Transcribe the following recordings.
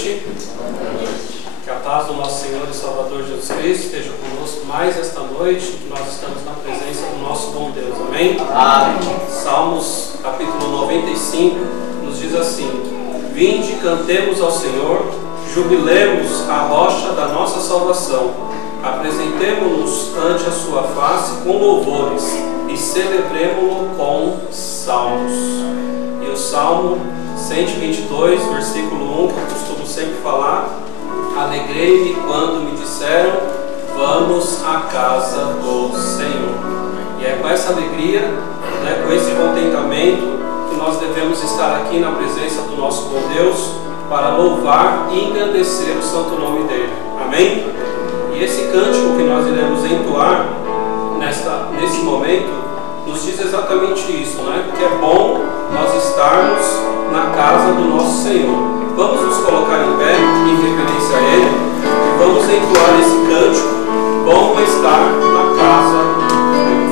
noite. Que a paz do nosso Senhor e Salvador Jesus Cristo esteja conosco mais esta noite, que nós estamos na presença do nosso bom Deus. Amém? Amém. Salmos capítulo 95 nos diz assim: Vinde, cantemos ao Senhor, jubilemos a rocha da nossa salvação, apresentemo-nos ante a sua face com louvores e celebremo-lo com salmos. E o Salmo 122, versículo 1, que eu costumo sempre falar: alegrei-me quando me disseram, vamos à casa do Senhor. E é com essa alegria, com esse contentamento, que nós devemos estar aqui na presença do nosso bom Deus para louvar e engrandecer o santo nome dele. Amém? E esse cântico que nós iremos entoar nesse momento nos diz exatamente isso, que é bom nós estarmos na casa do nosso Senhor. Vamos nos colocar em pé em reverência a Ele e vamos entoar esse cântico: bom é estar na casa de Deus.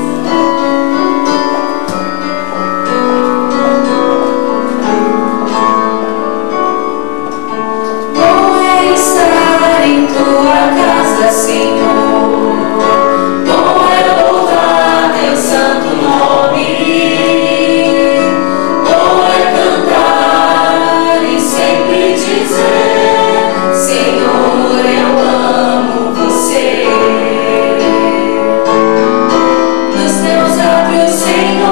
Bom é estar em tua casa, Senhor. Bom é louvar teu santo nome. Bom é cantar e sempre dizer: Senhor, eu amo você. Nos teus átrios, Senhor,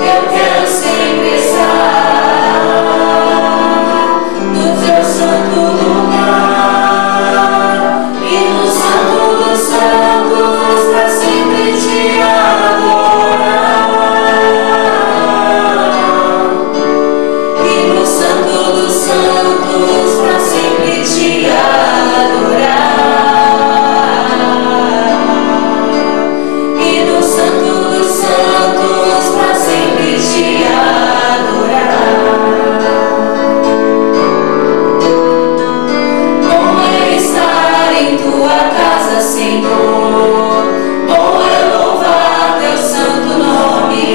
eu quero sempre estar. No teu santo lugar e no santo dos santos, pra sempre te adorar. E no santo dos santos, pra sempre te adorar. E no santo dos santos, pra sempre te adorar. Bom é estar em tua casa, Senhor. Bom é louvar teu santo nome.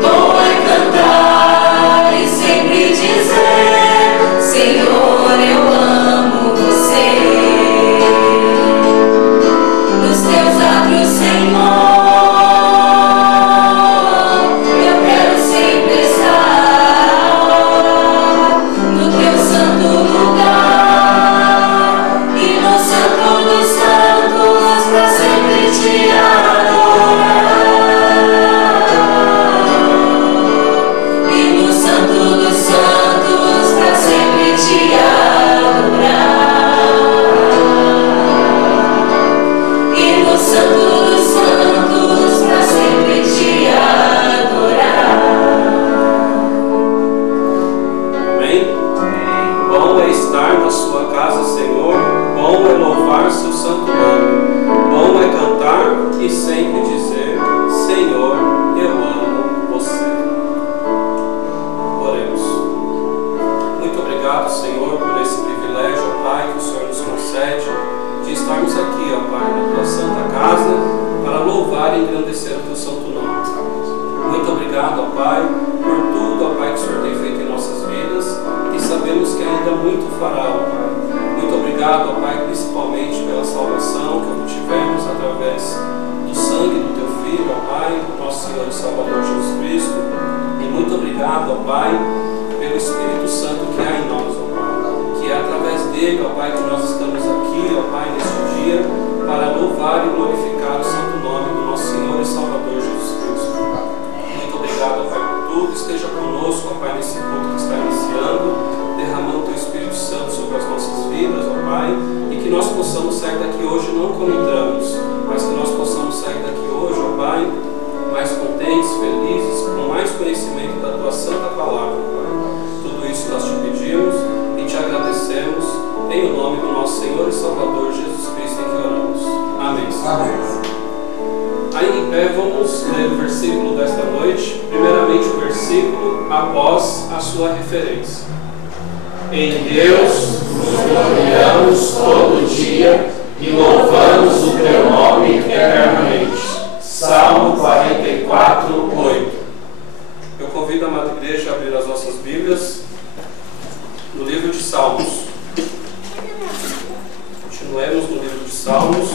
Bom é cantar e sempre dizer: Senhor, eu amo você. Nos teus átrios, Senhor, eu quero sempre estar. No teu santo lugar e no santo dos santos, pra sempre te adorar. E no santo dos santos, pra sempre te adorar. E no santo dos santos, pra sempre te adorar. Amém? Bom é estar na sua casa, Senhor. Bom é louvar seu santo nome. Bom é cantar e sempre dizer: Senhor, eu amo você. Oremos. Muito obrigado, Senhor, por esse privilégio, ó Pai, que o Senhor nos concede de estarmos aqui, ó Pai, na tua santa casa, para louvar e engrandecer o teu santo nome. Muito obrigado, ó Pai, por tudo, ó Pai, que o Senhor tem feito em nossas vidas, e sabemos que ainda muito fará, ó Pai. Muito obrigado, ó Pai, principalmente pela salvação que obtivemos através do sangue do teu Filho, ó Pai, nosso Senhor e Salvador Jesus Cristo. E muito obrigado, ó Pai, pelo Espírito Santo que há em nós, ó Pai. Que é através dele, ó Pai, que nós estamos aqui, ó Pai, neste dia, para louvar e glorificar o santo nome do nosso Senhor e Salvador Jesus Cristo. Muito obrigado, ó Pai, por tudo. Esteja conosco, ó Pai, nesse culto que está iniciando, derramando o teu Espírito Santo sobre as nossas vidas, ó Pai, e que nós possamos sair daqui hoje não como entramos, mas que nós possamos sair daqui hoje, ó Pai, mais contentes, felizes, com mais conhecimento da tua santa palavra, ó Pai. Tudo isso nós te pedimos e te agradecemos, em o nome do nosso Senhor e Salvador Jesus Cristo, em que oramos. Amém. Amém. Aí em pé vamos ler o versículo desta noite, primeiramente o versículo após a sua referência. Em Deus nos gloriamos todo dia e louvamos o teu nome eternamente. Salmo 44, 8. Eu convido a amada igreja a abrir as Continuemos no livro de Salmos,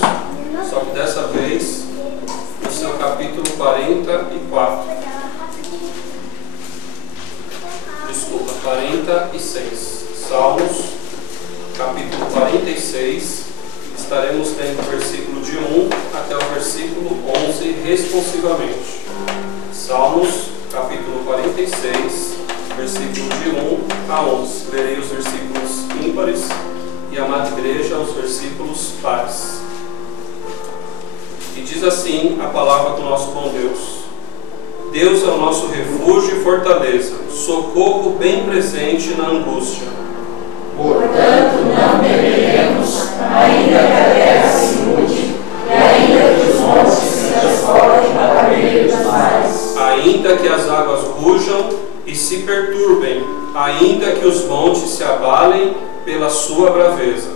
só que dessa vez no seu capítulo 44. Desculpa, 46. Salmos, capítulo 46. Estaremos lendo o versículo de 1 até o versículo 11, responsivamente. Salmos, capítulo 46, versículo de 1 a 11. Lerei os versículos ímpares e a amada igreja os versículos pares. E diz assim a palavra do nosso bom Deus: Deus é o nosso refúgio e fortaleza, socorro bem presente na angústia. Portanto não temeremos, ainda que a terra se mude, e ainda que os montes se transportem para o meio dos mares. Ainda que as águas rujam e se perturbem, ainda que os montes se abalem pela sua braveza.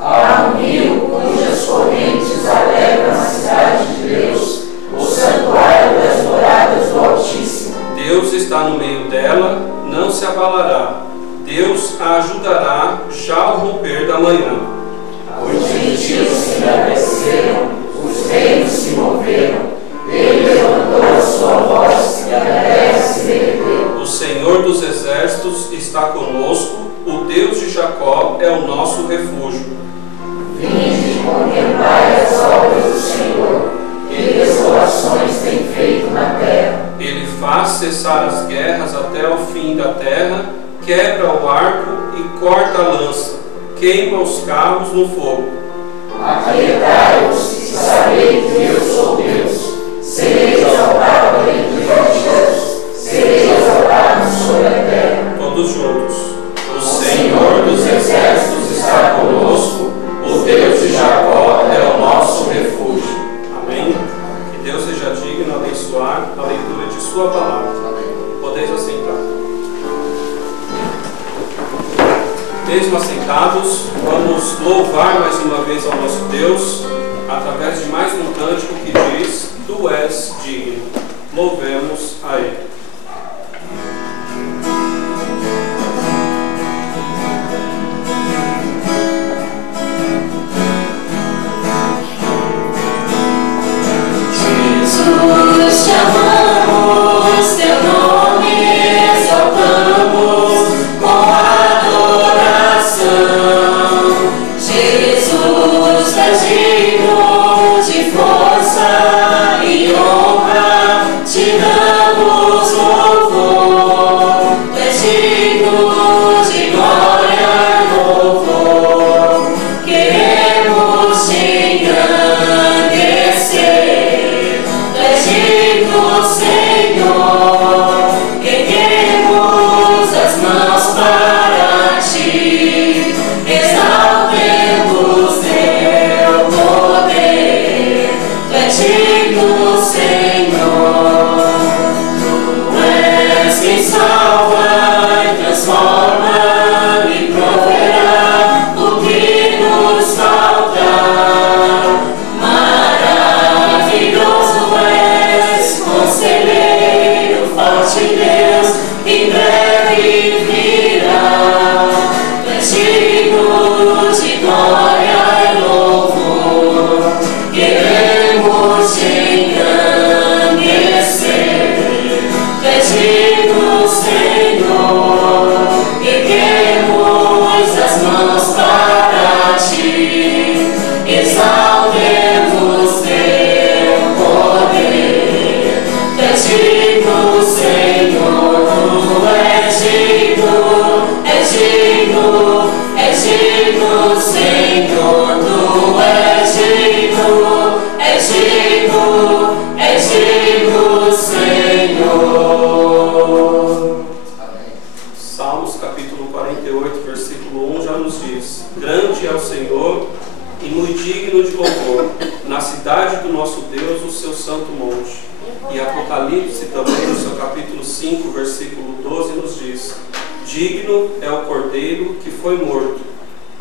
Há um rio cujas correntes alegram a cidade de Deus, o santuário das moradas do Altíssimo. Deus está no meio dela, não se abalará. Deus a ajudará já ao romper da manhã. Os gentios se engrandeceram, os reinos se moveram. Ele levantou a sua voz e a terra se derreteu. O Senhor dos exércitos está conosco, o Deus de Jacó é o nosso refúgio. Vinde e contemplai as obras do Senhor, que desolações tem feito na terra. Ele faz cessar as guerras até ao fim da terra, quebra o arco e corta a lança, queima os carros no fogo. Aquietai-vos e sabei que eu sou Deus. Serei exaltado entre os Deus, serei exaltado sobre a terra. Todos juntos. O Senhor dos exércitos está conosco, o Deus de Jacó é o nosso refúgio. Amém? Que Deus seja digno de abençoar a leitura de sua palavra. Podeis assentar. Mesmo assentados, vamos louvar mais uma vez ao nosso Deus, através de mais um cântico que diz: Tu és digno. Louvemos a Ele. Jesus, te amamos, teu nome exaltamos com adoração. Jesus, és digno de força e honra, te damos louvor. Tu és digno de glória e louvor. Queremos te engrandecer. Senhor, erguemos as mãos para ti, exaltemos teu poder. Tu és digno, Senhor. Tu és quem salva e transforma e proverá o que nos falta. Maravilhoso és, conselheiro, forte Deus, em breve virá. Tu és digno de glória e louvor. Queremos te engrandecer. Tu és digno, Senhor. Erguemos as mãos para ti, exaltemos teu poder. Tu és digno, Senhor. Tu és digno, és digno, és digno, Senhor. Tu és digno, és digno, és digno, Senhor. Salmos capítulo 48, versículo 1 já nos diz: Grande é o Senhor e muito digno de louvor, na cidade do nosso Deus, o seu santo monte. E Apocalipse também, no seu capítulo 5, versículo 12, nos diz: Digno é o Cordeiro que foi morto,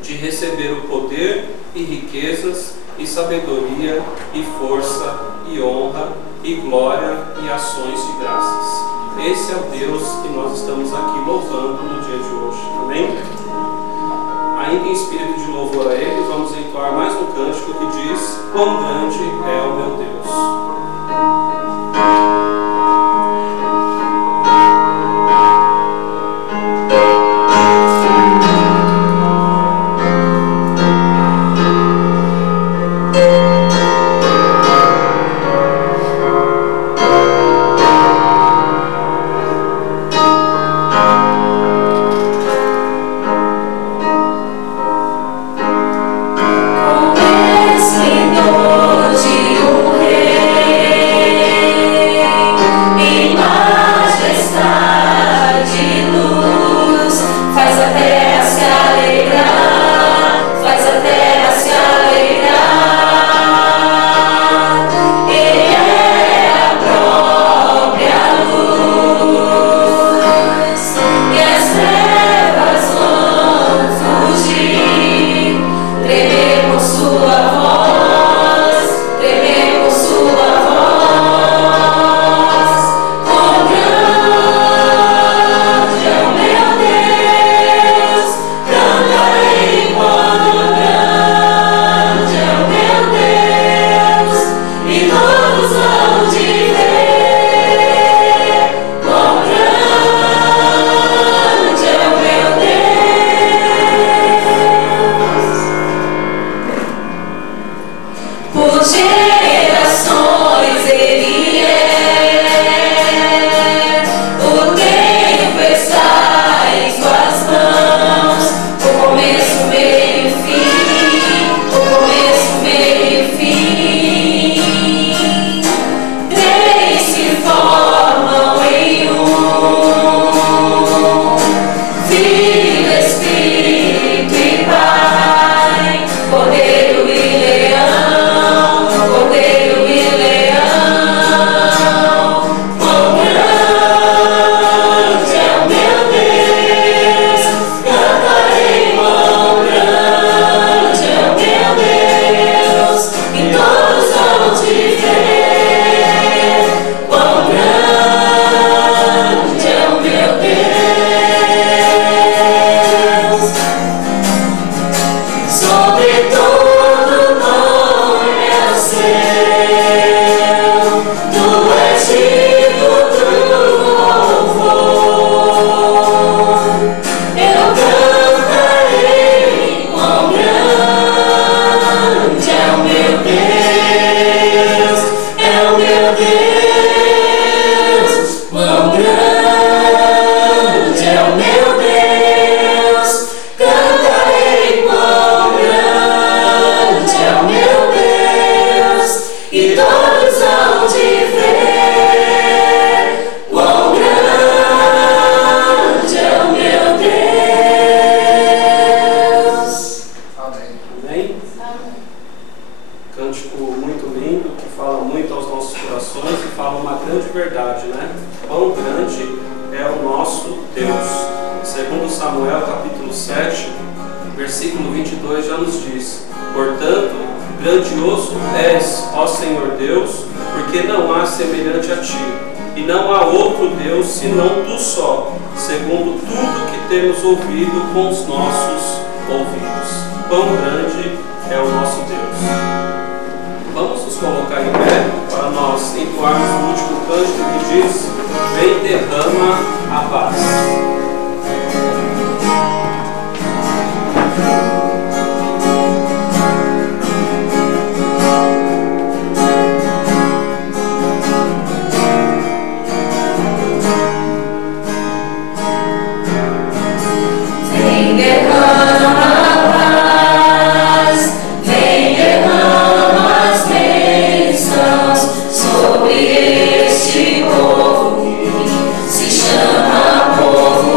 de receber o poder e riquezas, e sabedoria, e força, e honra, e glória, e ações de graças. Esse é o Deus que nós estamos aqui louvando no dia de hoje. Amém? Ainda em espírito de louvor a Ele, vamos entoar quão grande é o meu Deus. Sobre este povo que se chama povo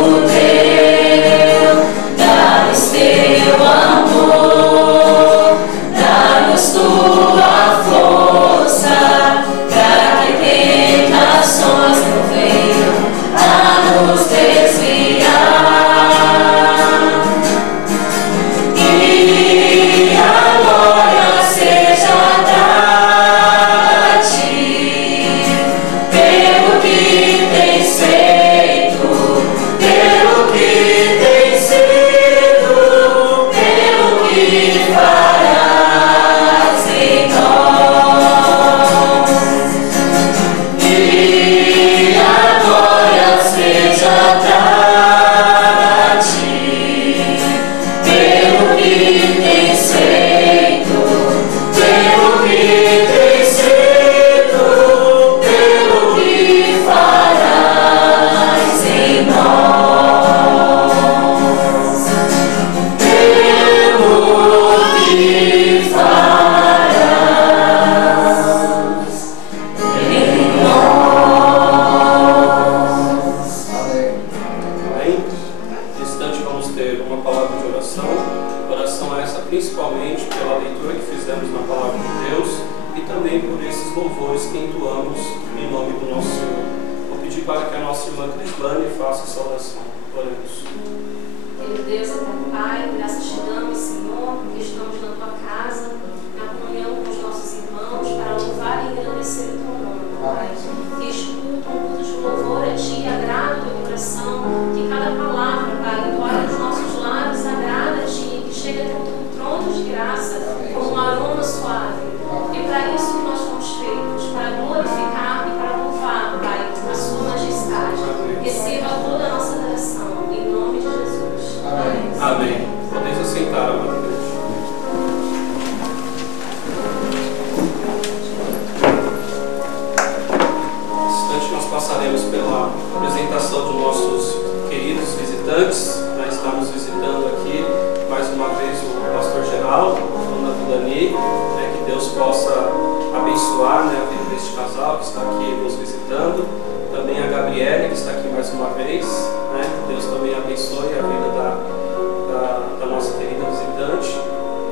esses louvores que entoamos em nome do nosso Senhor. Vou pedir para que a nossa irmã Crislane faça essa oração. Oremos. Querido Deus, eterno Pai, graças te damos, Senhor, que estamos na tua casa, na comunhão com os nossos irmãos, para louvar e engrandecer o teu nome, Pai. Que escutam um culto de louvor a ti, agrada o teu coração, que cada palavra, Pai, entoada nos nossos lábios, agrada a ti, que chega até o teu trono de graça, como um aroma suave. E para isso que nós fomos feitos, para glorificar e para louvar, Pai, a sua majestade. Receba toda a nossa adoração, em nome de Jesus. Amém. Amém. Podeis assentar, amada igreja. Nesse instante nós passaremos pela apresentação de nossos queridos visitantes. Já estamos visitando aqui mais uma vez o pastor Geraldo, a dona Vilani, que Deus possa abençoar a vida deste casal que está aqui nos visitando. Também a Gabriele, que está aqui mais uma vez. Que Deus também abençoe a vida da nossa querida visitante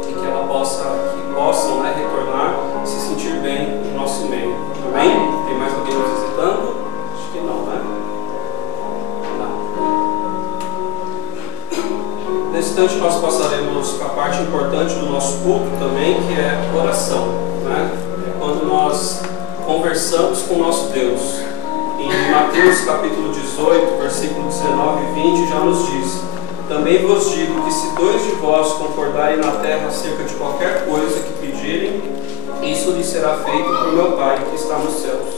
e que ela possam retornar e se sentir bem no nosso meio. Amém? Tem mais alguém nos visitando? Acho que não, né? Não. Nesse instante nós passaremos para a parte importante do nosso culto também, que é a oração. É quando nós conversamos com o nosso Deus. Em Mateus capítulo 18, versículo 19 e 20 já nos diz: também vos digo que se 2 de vós concordarem na terra acerca de qualquer coisa que pedirem, isso lhe será feito por meu Pai que está nos céus.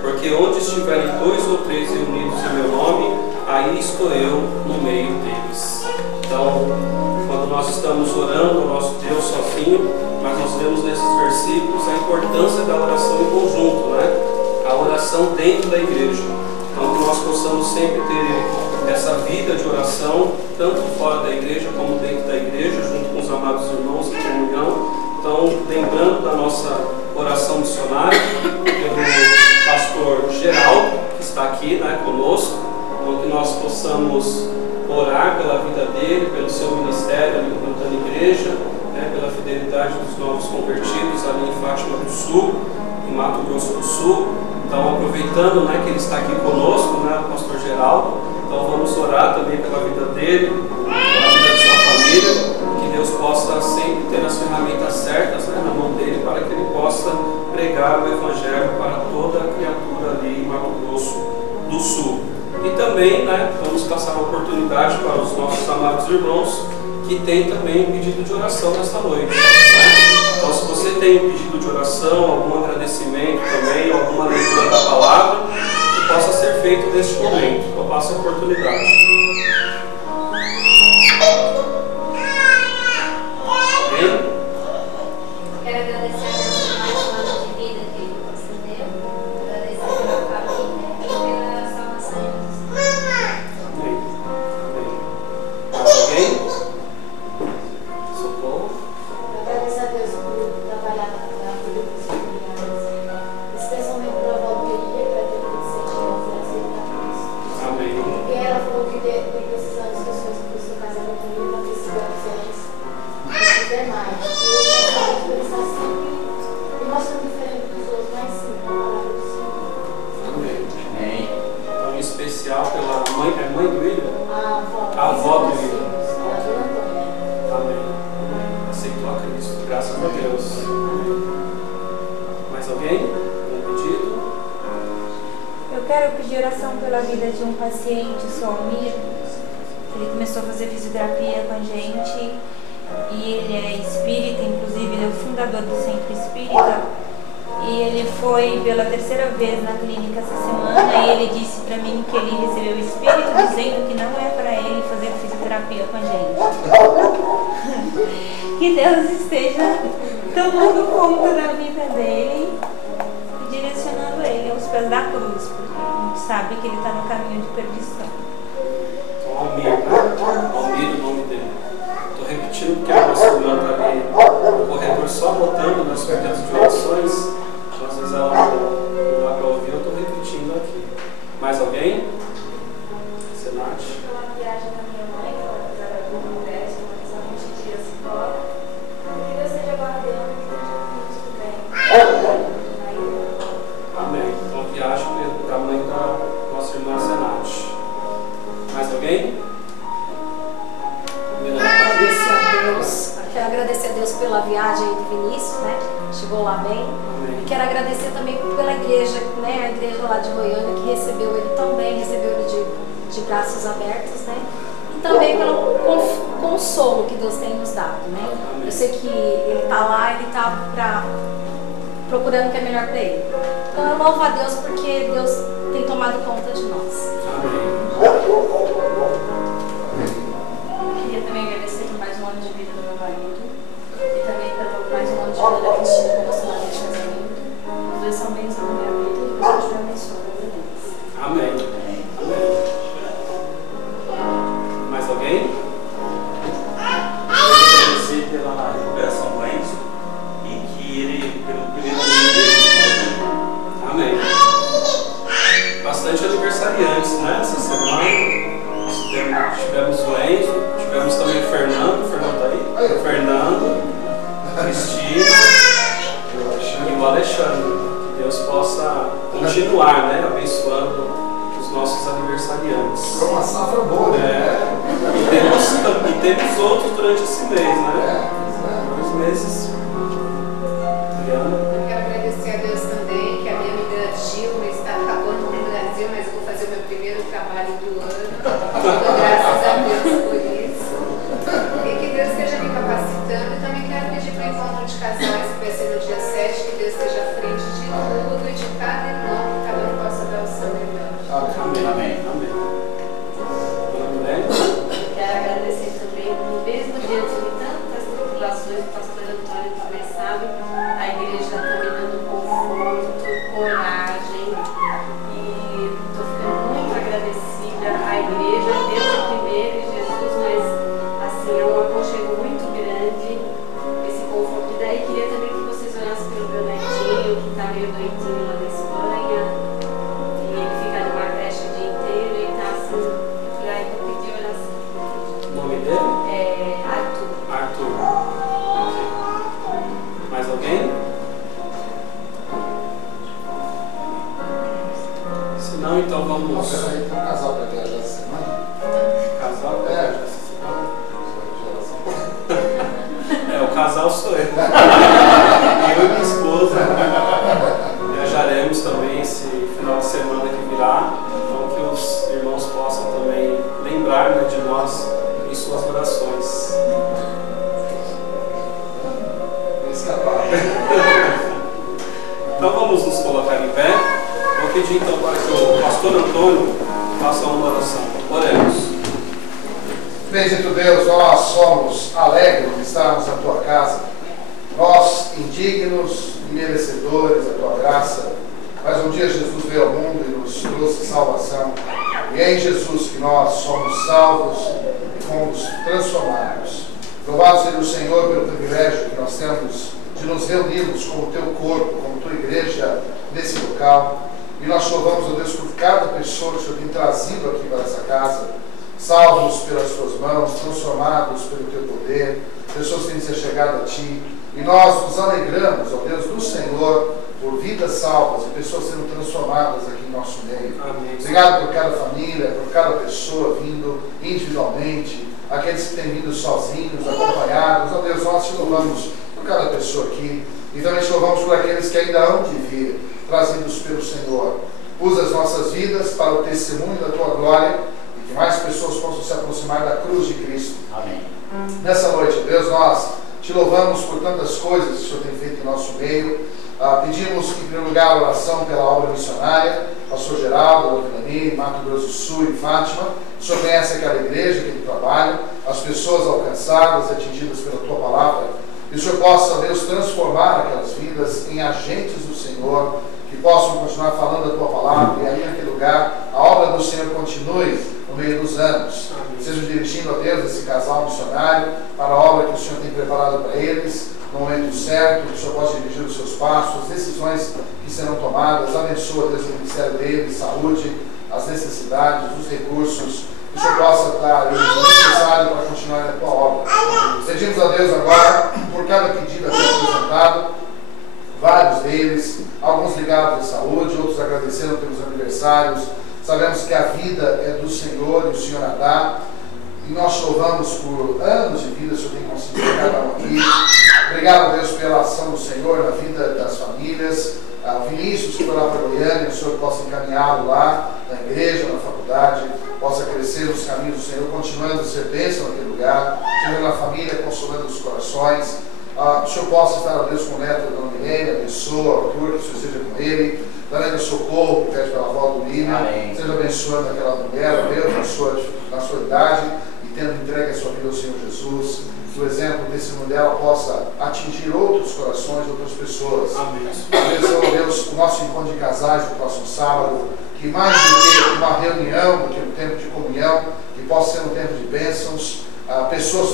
Porque onde estiverem 2 ou 3 reunidos em meu nome, aí estou eu no meio deles. Então, quando nós estamos orando ao nosso Deus sozinho, mas nós vemos nesses versículos a importância da oração em conjunto, a oração dentro da igreja. Então, que nós possamos sempre ter essa vida de oração, tanto fora da igreja como dentro da igreja, junto com os amados irmãos em comunhão. Então, lembrando da nossa oração missionária, pelo pastor Geraldo, que está aqui conosco, então que nós possamos orar pela vida dele, pelo seu ministério ali na igreja, pela fidelidade dos novos convertidos ali em Fátima do Sul, em Mato Grosso do Sul. Então, aproveitando que ele está aqui conosco, o pastor Geraldo, então vamos orar também pela vida dele, pela vida de sua família, que Deus possa sempre ter as ferramentas certas na mão dele, para que ele possa pregar o Evangelho para toda a criatura ali em Mato Grosso do Sul. E também vamos passar a oportunidade para os nossos amados irmãos que têm também um pedido de oração nesta noite. Então, se você tem um pedido de oração, algum agradecimento também, alguma leitura da palavra, que possa ser feito neste momento, eu passo a oportunidade. Amém? Quero agradecer a Deus por mais um ano de vida que Ele concedeu, agradecer pela família e pela salvação de Jesus. Amém. Mais alguém? Socorro. Agradeço a Deus por trabalhar na vida dos familiares, especialmente pela Valquíria, para ter sido aceita a Cristo. Amém. E ela falou que precisava das pessoas que estão casadas comigo para precisar de férias, precisar mais. E eu pensamento por estar sempre me mostrando diferente dos outros, mas sim, a palavra do Senhor. Amém. Então, em especial pela mãe, é mãe do William? A avó do William. Ela é Antônia. Amém. Aceitou a Cristo. Graças a Deus. Mais alguém? Um pedido? Eu quero pedir oração pela vida de um paciente, o seu Almir. Ele começou a fazer fisioterapia com a gente e ele é espírita, inclusive ele é o fundador do Centro Espírita. E ele foi pela 3ª vez na clínica essa semana e ele disse para mim que ele recebeu o espírito dizendo que não é para ele fazer fisioterapia com a gente. Que Deus esteja tomando conta da vida dele e direcionando ele aos pés da cruz, porque a gente sabe que ele está no caminho de perdição. Almir, Almir, o nome dele. Estou repetindo porque a nossa irmã está ali no corredor só botando nas perguntas de orações. Às vezes ela não dá para ouvir, eu estou repetindo aqui. Mais alguém? Senate? Uma viagem da minha mãe, que ela trabalhou no Congresso, são 20 dias fora. Que Deus esteja guardando, que esteja tudo bem. Aí viagem de Vinícius, né? Chegou lá bem. E quero agradecer também pela igreja, né? A igreja lá de Goiânia, que recebeu ele tão bem, recebeu ele de braços abertos, né? E também pelo consolo que Deus tem nos dado, né? Eu sei que ele está lá, ele está procurando o que é melhor para ele. Então eu louvo a Deus porque Deus tem tomado conta de nós. Queria também agradecer por mais um ano de vida do meu marido e também por mais um ano de vida da Cristina com a nossa madrinha de casamento. Os dois são bênçãos na minha vida e Deus te abençoe a vida deles. Amém. Amém. Mais alguém? Agradecer pela recuperação do Enzo e que ele, pelo primeiro dia, Amém. Bastante aniversariantes, né? Essa semana. Tivemos o Enzo, tivemos também o Fernando aí, Fernando, Cristina e o Alexandre. Que Deus possa continuar, né? Abençoando os nossos aniversariantes. Foi uma safra boa, né? E temos outros durante esse mês, né? 2 meses. Adriana. Eu quero agradecer a Deus também, que a minha amiga Gilma está acabando no Brasil, mas eu vou fazer o meu primeiro trabalho do ano. Então, graças a Deus por isso. E que Deus esteja me capacitando. E também quero pedir para o encontro de casais, que vai ser no dia 7, que Deus esteja à frente de tudo e de cada irmão, que cada um possa dar o seu melhor. Amém. Amém. Dona Mulher. Quero agradecer também, mesmo diante de tantas tribulações, o pastor Antônio também sabe, a igreja está me dando conforto, coragem, e estou ficando muito agradecida à igreja, Deus é primeiro e Jesus, mas assim, é um aconchego muito grande, esse conforto. E daí queria também que vocês orassem pelo meu netinho, que está meio doentinho lá na Espanha, e ele fica numa creche o dia inteiro e está assim, e aí vou pedir oração. O nome dele? É Arthur. Arthur. Mais alguém? Se não, então vamos. Nossa, aí tem um casal para viajar essa semana. Casal? Essa semana. O casal sou eu. Eu e minha esposa. Viajaremos também esse final de semana que virá. Então que os irmãos possam também lembrar, né, de nós em suas orações. Então vamos nos colocar em pé. Vou pedir então para que o pastor Antônio faça uma oração. Oremos. Bendito Deus, nós somos alegres de estarmos na tua casa. Nós, indignos e merecedores da tua graça, mas um dia Jesus veio ao mundo e nos trouxe salvação. E é em Jesus que nós somos salvos e fomos transformados. Louvado seja o Senhor pelo privilégio que nós temos de nos reunirmos como teu corpo, como tua igreja nesse local. E nós louvamos, ó Deus, por cada pessoa que o Senhor tem trazido aqui para essa casa, salvos pelas tuas mãos, transformados pelo teu poder, pessoas que têm se chegado a ti. E nós nos alegramos, ó Deus, do Senhor, por vidas salvas e pessoas sendo transformadas aqui em nosso meio. Amém. Obrigado por cada família, por cada pessoa vindo individualmente, aqueles que têm vindo sozinhos, acompanhados. Ó Deus, nós te louvamos por cada pessoa aqui e também te louvamos por aqueles que ainda hão de vir, trazidos pelo Senhor. Usa as nossas vidas para o testemunho da tua glória e que mais pessoas possam se aproximar da cruz de Cristo. Amém. Nessa noite, Deus, nós te louvamos por tantas coisas que o Senhor tem feito em nosso meio. Pedimos, em primeiro lugar, a oração pela obra missionária, pastor Geraldo, Dona Vilani, Mato Grosso do Sul e Fátima. O Senhor conhece aquela igreja, aquele trabalho, as pessoas alcançadas, atingidas pela tua palavra. E o Senhor possa, Deus, transformar aquelas vidas em agentes do Senhor, que possam continuar falando a tua palavra e aí naquele lugar a obra do Senhor continue no meio dos anos. Sejam dirigindo a Deus esse casal missionário para a obra que o Senhor tem preparado para eles no momento certo, que o Senhor possa dirigir os seus passos, as decisões que serão tomadas. Abençoa, Deus, o ministério deles, saúde, as necessidades, os recursos, que o Senhor possa dar o necessário para continuar a tua obra. Pedimos a Deus agora por cada pedido aqui apresentado, vários deles, alguns ligados à saúde, outros agradecendo pelos aniversários. Sabemos que a vida é do Senhor e o Senhor a dá. E nós louvamos por anos de vida, o Senhor tem conseguido cada um aqui. Obrigado, Deus, pela ação do Senhor na vida das famílias. Vinícius, que foi lá para Goiânia, o Senhor possa encaminhá-lo lá na igreja, na faculdade, possa crescer nos caminhos do Senhor, continuando a ser bênção naquele lugar, sendo na família, consolando os corações. O Senhor possa estar, Deus, com o neto da Dona Milene, abençoa, Arthur, que o Senhor esteja com ele, dando socorro, que pede pela avó do Lívia, seja abençoando aquela mulher, Deus, na sua idade, e tendo entregue a sua vida ao Senhor Jesus. Que o exemplo desse dela possa atingir outros corações, outras pessoas. Amém. Abençoa, Deus, o nosso encontro de casais no próximo sábado, que mais do que uma reunião, do que um tempo de comunhão, que possa ser um tempo de bênçãos, pessoas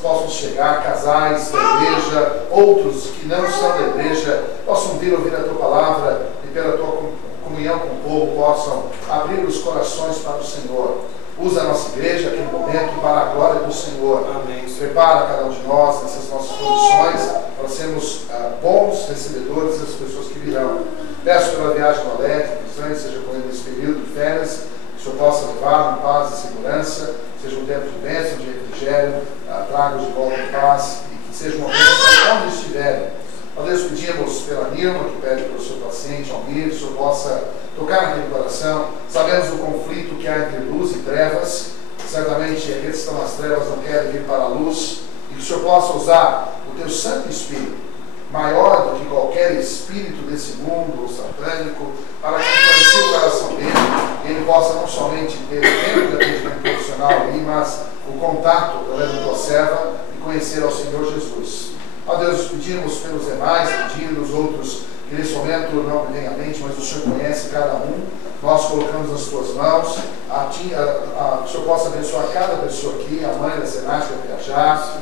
possam chegar, casais da igreja, outros que não são da igreja, possam vir ouvir a tua palavra e pela tua comunhão com o povo, possam abrir os corações para o Senhor. Usa a nossa igreja, aquele momento, para a glória do Senhor. Amém. Prepara cada um de nós nessas nossas condições para sermos bons recebedores das pessoas que virão. Peço pela viagem do Alex, que o Senhor seja com ele nesse período de férias, que o Senhor possa levar em paz e segurança, seja um tempo de bênção, de refrigério, traga-os de volta em paz e que seja uma bênção onde estiverem. Ó Deus, pedimos pela Nilma, que pede pelo seu paciente, Almir, que o Senhor possa tocar naquele coração. Sabemos do conflito que há entre luz e trevas. Certamente aqueles que estão nas trevas não querem vir para a luz. E que o Senhor possa usar o teu Santo Espírito, maior do que qualquer espírito desse mundo ou satânico, para que influencie o coração dele e ele possa não somente ter o tempo de atendimento profissional ali, mas o contato através da tua serva e conhecer ao Senhor Jesus. Ó Deus, pedimos pelos demais pedidos, outros que nesse momento não me vem à mente, mas o Senhor conhece cada um. Nós colocamos nas tuas mãos, que o Senhor possa abençoar cada pessoa aqui, a mãe da Senat que vai viajar,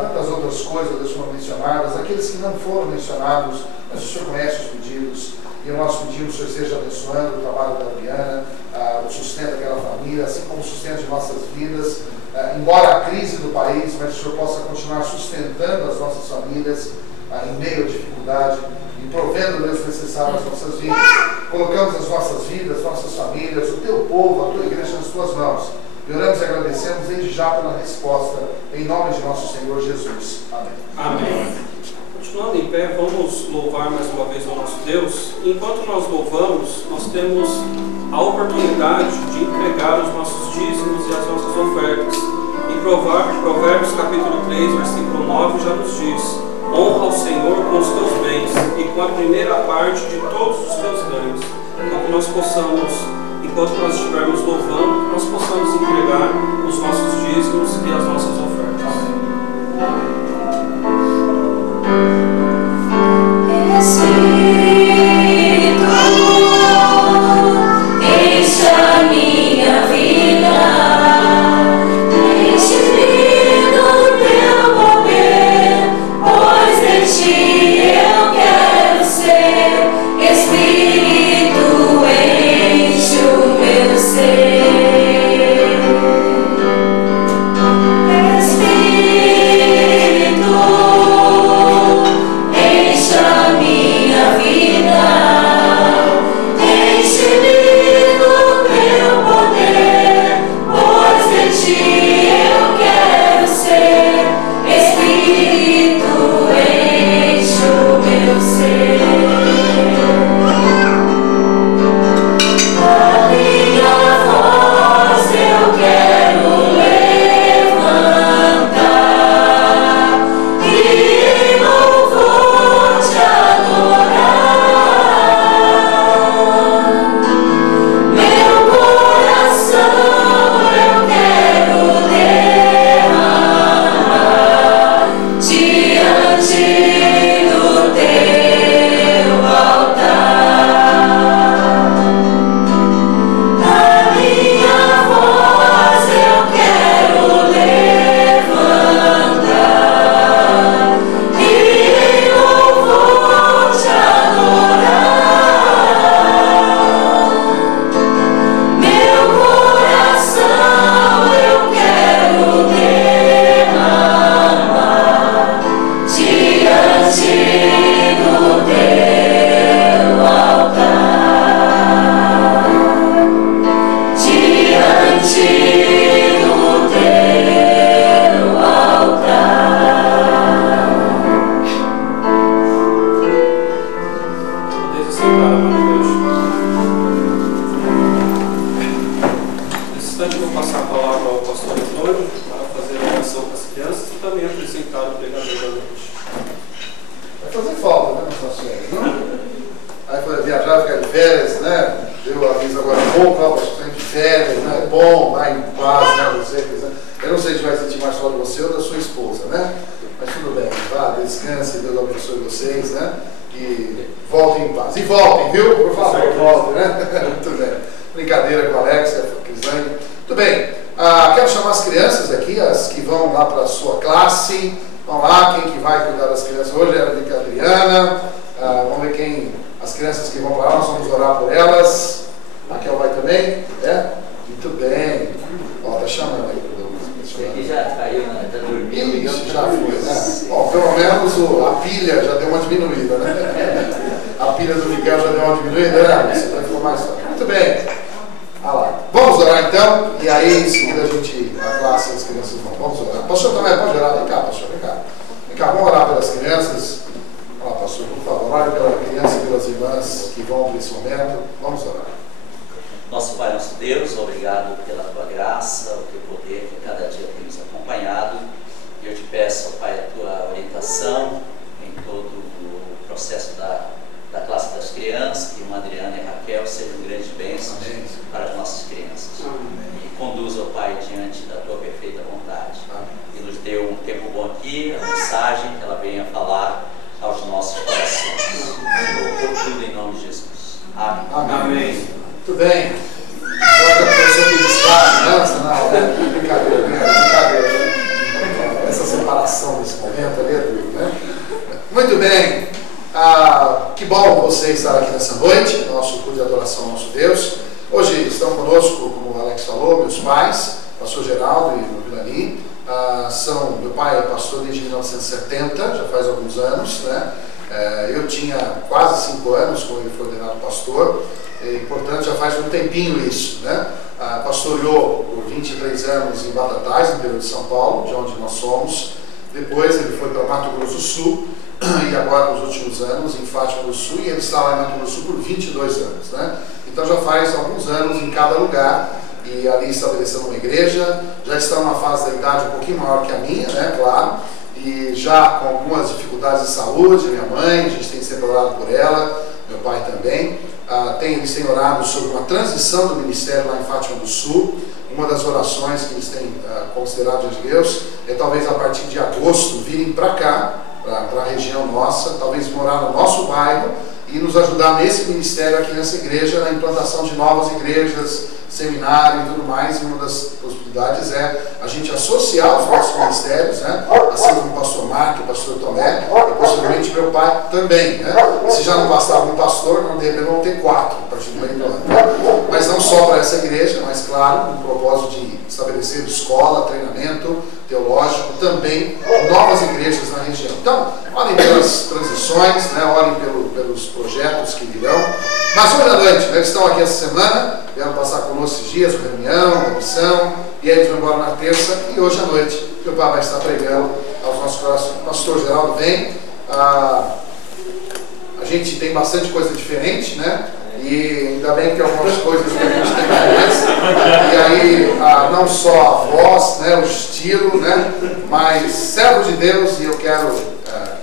tantas outras coisas, Deus, foram mencionadas, aqueles que não foram mencionados, mas o Senhor conhece os pedidos. E nós pedimos que o Senhor esteja abençoando o trabalho da Adriana, o sustento daquela família, assim como o sustento de nossas vidas, embora a crise do país, mas o Senhor possa continuar sustentando as nossas famílias em meio à dificuldade e provendo, Deus, necessário às nossas vidas. Colocamos as nossas vidas, nossas famílias, o teu povo, a tua igreja nas tuas mãos. E oramos e agradecemos desde já pela resposta, em nome de nosso Senhor Jesus. Amém. Amém. Continuando em pé, vamos louvar mais uma vez o nosso Deus. Enquanto nós louvamos, nós temos a oportunidade de entregar os nossos dízimos e as nossas ofertas. E Provérbios capítulo 3, versículo 9 já nos diz: honra ao Senhor com os teus bens e com a primeira parte de todos os teus ganhos. Então que nós possamos, enquanto nós estivermos louvando, nós possamos entregar os nossos dízimos e as nossas ofertas. Amém. Enche a minha vida, enche-me do teu poder, pois de ti eu quero ser. Vai fazer falta, né, nas nossas férias, não? Aí foi viajar, ficar de férias, né? Eu aviso agora pouco, pastor, está de férias, né? É bom, vai em paz, né? Você, né? Eu não sei se vai sentir mais falta de você ou da sua esposa, né? Mas tudo bem, vá, descanse, Deus abençoe vocês, né? E voltem em paz. E voltem, viu? Por favor, voltem, né? Muito bem. Brincadeira com a Alexia, com a Crisane. Muito bem. Quero chamar as crianças aqui, as que vão lá para a sua classe. Vão lá, quem que vai cuidar das crianças hoje é a Adriana. Vamos ver quem, as crianças que vão para lá, nós vamos orar por elas. A Raquel vai também? É? Muito bem. Ó, tá chamando aí. Ele já caiu, né? Tá dormindo. Isso, já foi, né? Bom, pelo menos a pilha já deu uma diminuída, né? A pilha do Miguel já deu uma diminuída, né? Você vai ficar mais fácil. Muito bem. Lá. Vamos orar então, e aí em seguida a classe e as crianças vão. Vamos orar. Pastor também pode orar. Vem cá, pastor, vem cá. Vem cá, vamos orar pelas crianças. Olha lá, pastor, por favor, ore pela criança e pelas irmãs que vão nesse momento. Vamos orar. Nosso Pai, nosso Deus, obrigado pela tua graça, o teu poder que cada dia tem nos acompanhado. E eu te peço, Pai, a tua orientação em todo o processo da classe das crianças, que uma Adriana e Raquel sejam grandes bênçãos para as nossas crianças. E conduza, Pai, diante da tua perfeita vontade. E nos dê um tempo bom aqui, a mensagem que ela venha falar aos nossos corações. Por tudo em nome de Jesus. Amém. Amém. Muito bem. Agora a pessoa que buscar a criança, não, né? Brincadeira, né? Essa separação desse momento ali é tudo, né? Muito bem. Que bom você estar aqui nessa noite, nosso culto de adoração ao nosso Deus. Hoje estão conosco, como o Alex falou, meus pais, pastor Geraldo e o Vilani. Meu pai é pastor desde 1970, já faz alguns anos, né? Eu tinha quase 5 anos quando ele foi ordenado pastor. E, portanto, já faz um tempinho isso, né? Pastoreou por 23 anos em Batatais, no interior de São Paulo, de onde nós somos. Depois ele foi para Mato Grosso do Sul, e agora nos últimos anos em Fátima do Sul, e ele está lá em Mato Grosso do Sul por 22 anos, né? Então já faz alguns anos em cada lugar, e ali estabelecendo uma igreja. Já está numa fase da idade um pouquinho maior que a minha, né? Claro, e já com algumas dificuldades de saúde. Minha mãe, a gente tem sempre orado por ela, meu pai também. Eles têm orado sobre uma transição do ministério lá em Fátima do Sul. Uma das orações que eles têm considerado de Deus é talvez a partir de agosto virem para cá, para a região nossa, talvez morar no nosso bairro e nos ajudar nesse ministério aqui nessa igreja, na implantação de novas igrejas, seminário e tudo mais. E uma das possibilidades é a gente associar os nossos ministérios, né? Assim como o pastor Marco, o pastor Tomé, e posteriormente meu pai também, né? Se já não bastava um pastor, não de repente vão ter 4 a partir do meio do ano, né? Mas não só para essa igreja, mas claro, com o propósito de estabelecer escola, treinamento teológico, também novas igrejas na região. Então, orem pelas transições, né? Orem pelos projetos que virão. Mas hoje à noite, eles estão aqui essa semana, vieram passar conosco esses dias, reunião, missão, e aí eles vão embora na terça, e hoje à noite meu pai vai estar pregando aos nossos corações. O pastor Geraldo vem, a gente tem bastante coisa diferente, né? E ainda bem que algumas coisas que a gente tem diferentes, e aí não só a voz, né, o estilo, né, mas servo de Deus, e eu quero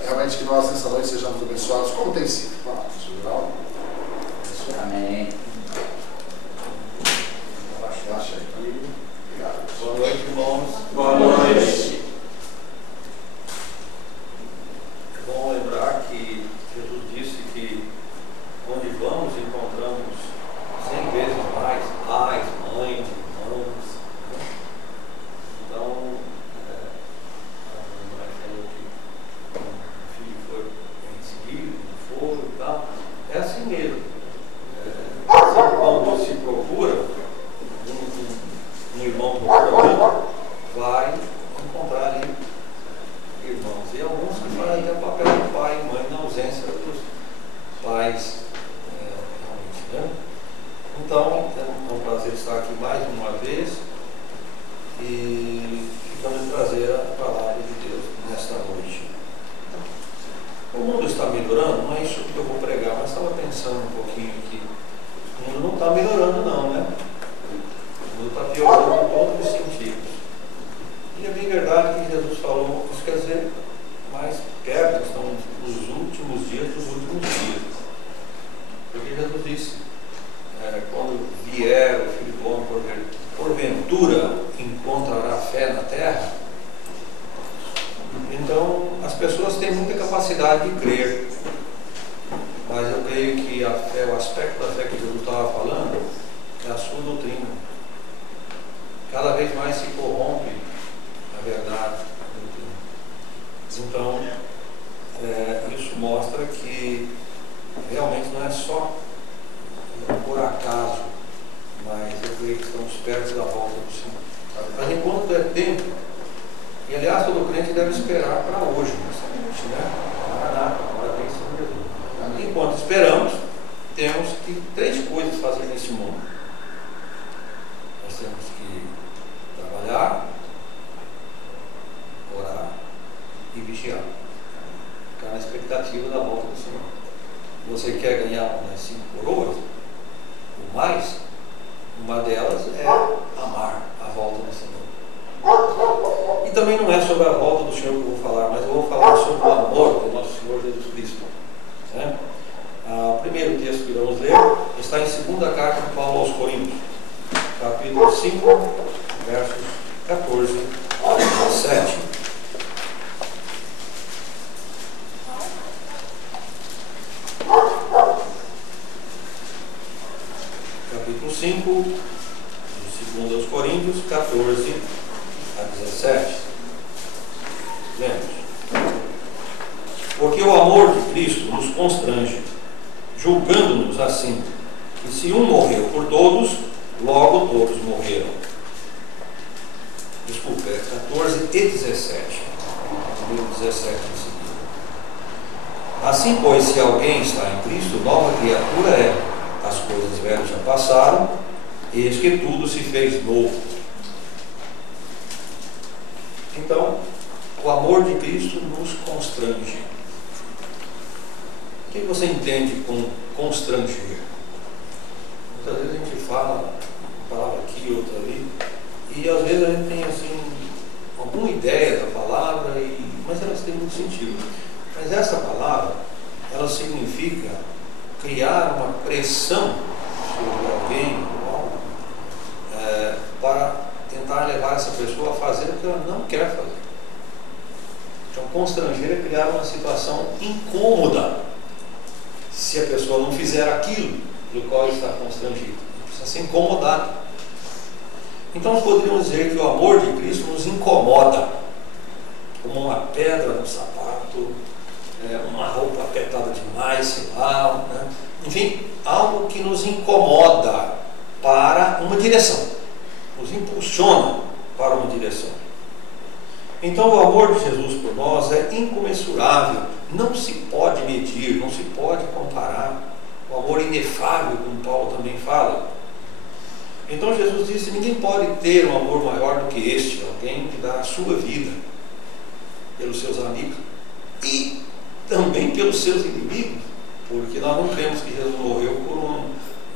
realmente que nós nessa noite sejamos abençoados, como tem sido. Pastor Geraldo. Amém. Baixa aqui. Obrigado. Boa noite, irmãos. Boa noite. É bom lembrar que Jesus disse que onde vamos encontramos 100 vezes mais pais, mães, irmãos. Né? Então, nós temos que o filho foi bem seguido, não foi e tal. É assim mesmo. Sempre quando se procura, um irmão procura outro, vai encontrar ali irmãos. E alguns que fazem até o papel de pai e mãe na ausência dos pais, realmente, né? Então, é um prazer estar aqui mais uma vez e ficamos trazer a palavra de Deus nesta noite. O mundo está melhorando, não é isso que eu vou pregar, mas estava pensando um pouquinho aqui. O mundo não está melhorando não, né? O mundo está piorando em todos os sentidos. E é bem verdade que Jesus falou, isso quer dizer, mais perto, estamos nos últimos últimos dias dos últimos dias. Porque Jesus disse, quando vier o Filho do Homem, porventura encontrará fé na terra. Então, as pessoas têm muita capacidade de crer, mas eu creio que a fé, o aspecto da fé que Jesus estava falando, é a sua doutrina. Cada vez mais se corrompe a verdade da doutrina. Então, isso mostra que realmente não é só por acaso, mas eu creio que estamos perto da volta do Senhor. Mas enquanto é tempo, e aliás todo crente deve esperar para hoje, né? Agora tem Senhor Jesus. Enquanto esperamos, temos que 3 coisas fazer nesse mundo. Nós temos que trabalhar, orar e vigiar. Ficar na expectativa da volta do Senhor. Você quer ganhar umas 5 coroas? Ou mais? Uma delas é amar a volta do Senhor. E também não é sobre a volta do Senhor que eu vou falar, mas eu vou falar sobre o amor do nosso Senhor Jesus Cristo. O primeiro texto que vamos ler está em 2ª carta de Paulo aos Coríntios, capítulo 5, versos 14 a 17. Capítulo 5, de 2 aos Coríntios, 14 a 17. Lemos. Porque o amor de Cristo nos constrange, julgando-nos assim, que se um morreu por todos, logo todos morreram. Desculpa, 14 e 17. 17 em seguida. Assim, pois, se alguém está em Cristo, nova criatura é. As coisas velhas já passaram, eis que tudo se fez novo. Então, o amor de Cristo nos constrange. O que você entende com constranger? Muitas vezes a gente fala uma palavra aqui, outra ali, e às vezes a gente tem assim, alguma ideia da palavra, mas elas têm muito sentido. Mas essa palavra, ela significa criar uma pressão sobre alguém ou algo, para tentar levar essa pessoa a fazer o que ela não quer fazer. Então, constranger é criar uma situação incômoda se a pessoa não fizer aquilo do qual está constrangido. Precisa ser incomodado. Então, nós poderíamos dizer que o amor de Cristo nos incomoda, como uma pedra no sapato, uma roupa apertada demais, sei lá, né? Enfim, algo que nos incomoda para uma direção, nos impulsiona para uma direção. Então o amor de Jesus por nós é incomensurável, não se pode medir, não se pode comparar. O amor inefável, como Paulo também fala. Então Jesus disse, ninguém pode ter um amor maior do que este, alguém que dá a sua vida pelos seus amigos e também pelos seus inimigos, porque nós não cremos que Jesus morreu por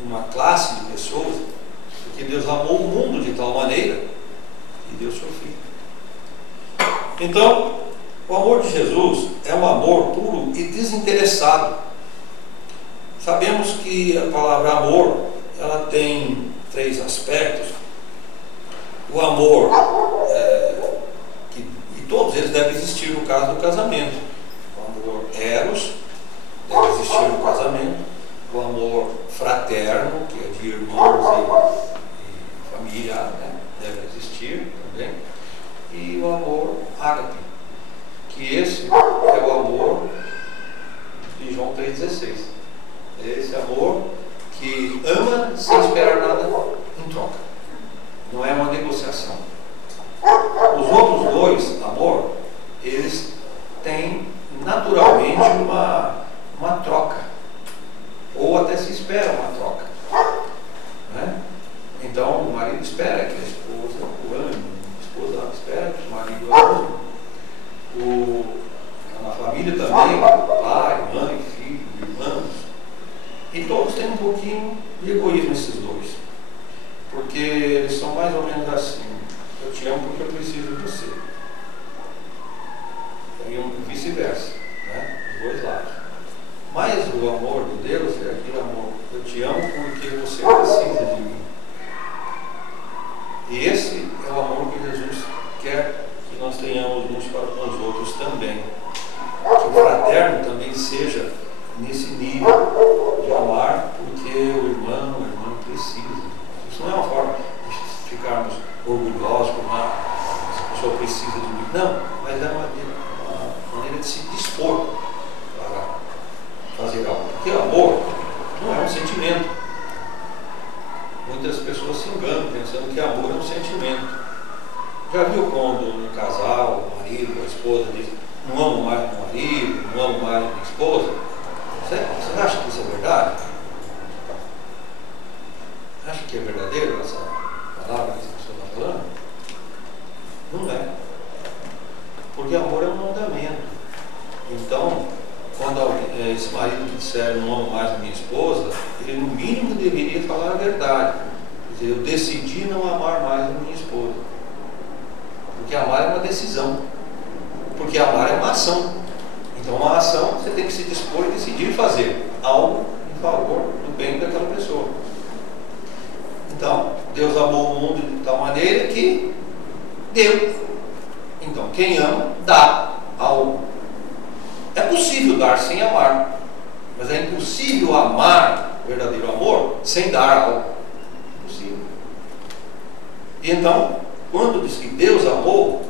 uma classe de pessoas, porque Deus amou o mundo de tal maneira que deu seu Filho. Então, o amor de Jesus é um amor puro e desinteressado. Sabemos que a palavra amor, ela tem 3 aspectos. O amor, e todos eles devem existir no caso do casamento. O amor eros deve existir no casamento. O amor fraterno, que é de irmãos e familiar, né, deve existir também. E o amor ágape, que esse é o amor de João 3,16. É esse amor que ama sem esperar nada em troca. Não é uma negociação. Os outros 2, amor, eles têm naturalmente uma troca. Ou até se espera uma troca. Né? Então o marido espera que a esposa o ame. A esposa espera que o marido ame. Na família também, pai, mãe, filho, irmãos. E todos têm um pouquinho de egoísmo, esses 2. Porque eles são mais ou menos assim. Eu te amo porque eu preciso de você. E vice-versa, né? Os 2 lados. Mas o amor de Deus é aquele amor: eu te amo porque você precisa de mim. E esse é o amor que Jesus quer que nós tenhamos uns para com os outros também. Que o fraterno também seja nesse nível de amar porque o irmão precisa. Isso não é uma forma de ficarmos orgulhosos, como a pessoa precisa de mim. Não, mas é uma maneira de se dispor para fazer algo. Porque amor não é um sentimento. Muitas pessoas se enganam pensando que amor é um sentimento. Já viu quando um casal, o marido ou a esposa diz: não amo mais meu marido, não amo mais minha esposa? Você acha que isso é verdade? Acha que é verdadeiro essa palavra que essa pessoa está falando? Não é. Porque amor é um mandamento. Então, quando esse marido que disser não amo mais a minha esposa, ele no mínimo deveria falar a verdade. Quer dizer, eu decidi não amar mais a minha esposa. Porque amar é uma decisão. Porque amar é uma ação. Então, uma ação, você tem que se dispor e decidir fazer algo em favor do bem daquela pessoa. Então, Deus amou o mundo de tal maneira que deu. Então, quem ama, dá algo. É possível dar sem amar, mas é impossível amar o verdadeiro amor sem dar algo. Impossível. E então, quando diz que Deus amou,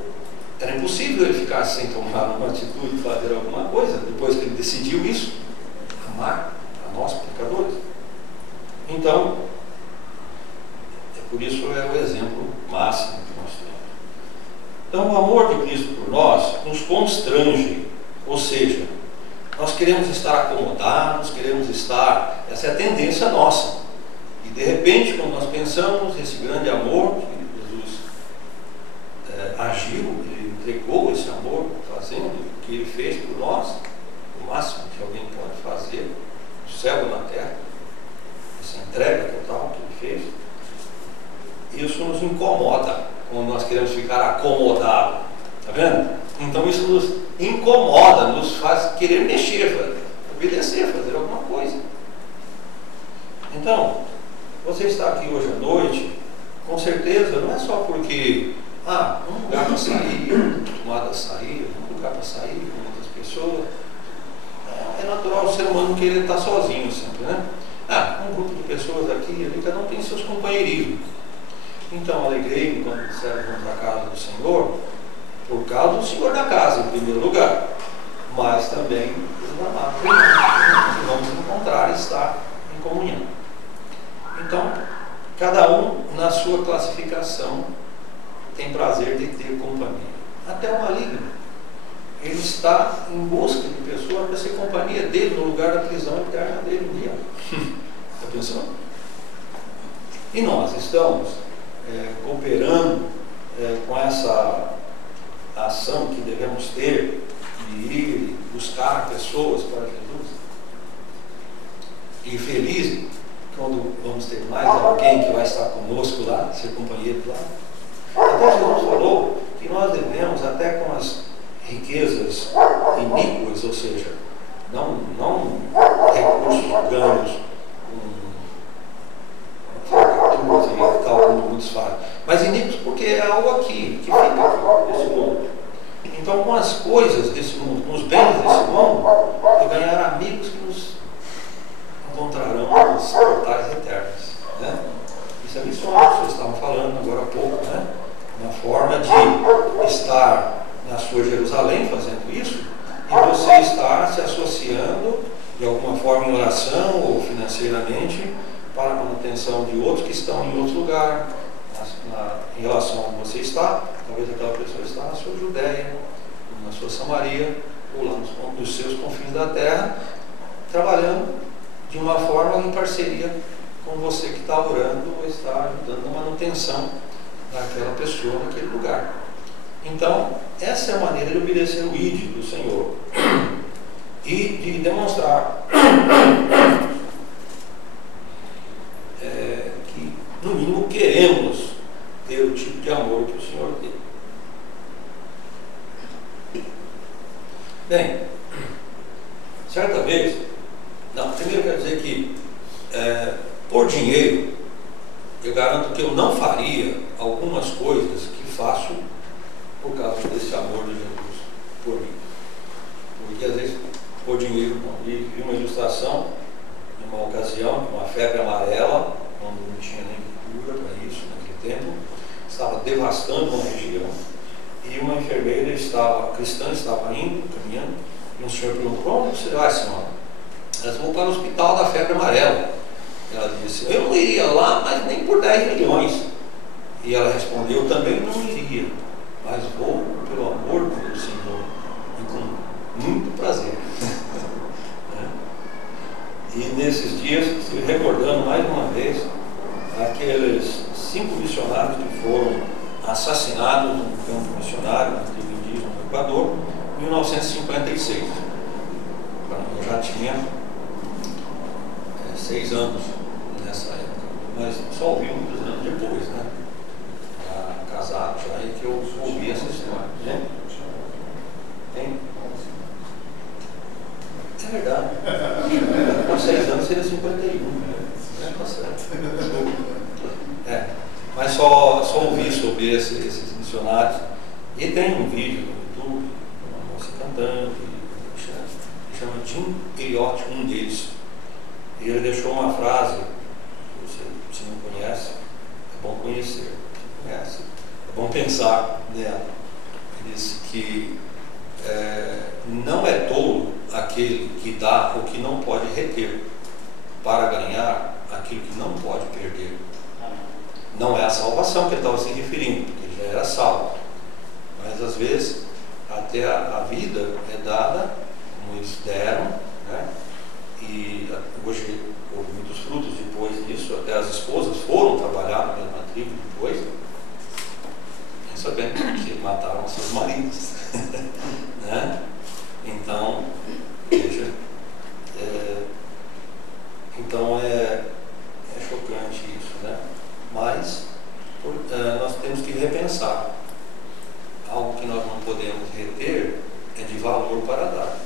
era impossível ele ficar sem tomar uma atitude, fazer alguma coisa, depois que ele decidiu isso, amar a nós pecadores. Então, por isso é o exemplo máximo que nós temos. Então, o amor de Cristo por nós nos constrange, ou seja, nós queremos estar acomodados, queremos estar, essa é a tendência nossa. E de repente, quando nós pensamos nesse grande amor que Jesus agiu, ele entregou esse amor, fazendo o que ele fez por nós, o máximo que alguém pode fazer, no céu e na terra, essa entrega total que ele fez, isso nos incomoda quando nós queremos ficar acomodados. Está vendo? Então isso nos incomoda, nos faz querer mexer, obedecer, fazer alguma coisa. Então, você está aqui hoje à noite, com certeza, não é só porque um lugar para sair, eu estou acostumado a sair, um lugar para sair com outras pessoas. É natural o ser humano querer estar sozinho sempre, né? Um grupo de pessoas aqui, ali, cada um tem seus companheirismos. Então, alegrei-me quando disseram vamos para a casa do Senhor, por causa do Senhor da casa, em primeiro lugar, mas também dos amados que vamos encontrar e estar em comunhão. Então, cada um na sua classificação tem prazer de ter companhia. Até o maligno, ele está em busca de pessoas para ser companhia dele no lugar da prisão eterna dele um dia. Está pensando? E nós estamos cooperando com essa ação que devemos ter de ir e buscar pessoas para Jesus. E feliz quando vamos ter mais alguém que vai estar conosco lá, ser companheiro lá. Até Jesus falou que nós devemos, até com as riquezas iníquas, ou seja, não recursos ganhos e tal, como muitos falam, mas iníquos porque é algo aqui, que fica nesse mundo. Então, com as coisas desse mundo, com os bens desse mundo, é ganhar amigos que nos encontrarão nos portais eternos, né? Isso é missões que vocês estavam falando agora há pouco, né? Uma forma de estar na sua Jerusalém fazendo isso, e você estar se associando de alguma forma em oração ou financeiramente para a manutenção de outros que estão em outro lugar, em relação a onde você está. Talvez aquela pessoa está na sua Judéia, na sua Samaria, ou lá nos seus confins da terra, trabalhando de uma forma em parceria com você que está orando ou está ajudando na manutenção daquela pessoa naquele lugar. Então, essa é a maneira de obedecer o ID do Senhor e de demonstrar que, no mínimo, queremos ter o tipo de amor que o Senhor tem. Bem, certa vez Não, primeiro eu quero dizer que, por dinheiro, eu garanto que eu não faria algumas coisas que faço por causa desse amor de Jesus por mim. Porque às vezes, por dinheiro, não. E vi uma ilustração, numa ocasião, uma febre amarela, quando não tinha nem cura para isso naquele tempo, estava devastando uma região, e uma enfermeira cristã estava indo, caminhando, e um senhor perguntou: para onde você vai, senhora? Ela vou para o hospital da febre amarela. Ela disse: eu não iria lá, mas nem por 10 milhões. E ela respondeu: eu também não iria, mas vou pelo amor do Senhor e com muito prazer. E nesses dias, estive recordando mais uma vez aqueles 5 missionários que foram assassinados no campo missionário, na tribo indígena no Equador, em 1956. Eu já tinha 6 anos nessa época, mas só ouvi muitos anos depois, né? Casado já, e que eu ouvi essa história. Né? Hein? É verdade. Com 6 anos seria 51. Né? Tá certo. Mas só ouvi sobre esses missionários. E tem um vídeo no YouTube, uma moça cantando, que chama Jim Elliot, um deles. E ele deixou uma frase, se não conhece, é bom conhecer. Se conhece, é bom pensar nela. Ele disse que não é tolo aquele que dá o que não pode reter para ganhar aquilo que não pode perder. Não é a salvação que ele estava se referindo, porque ele já era salvo. Mas às vezes até a vida é dada como eles deram, né? E hoje houve muitos frutos depois disso, até as esposas foram trabalhar na mesma tribo depois, nem sabendo que mataram seus maridos. Né? Então, veja, então é chocante isso, né? Mas nós temos que repensar. Algo que nós não podemos reter é de valor para dar.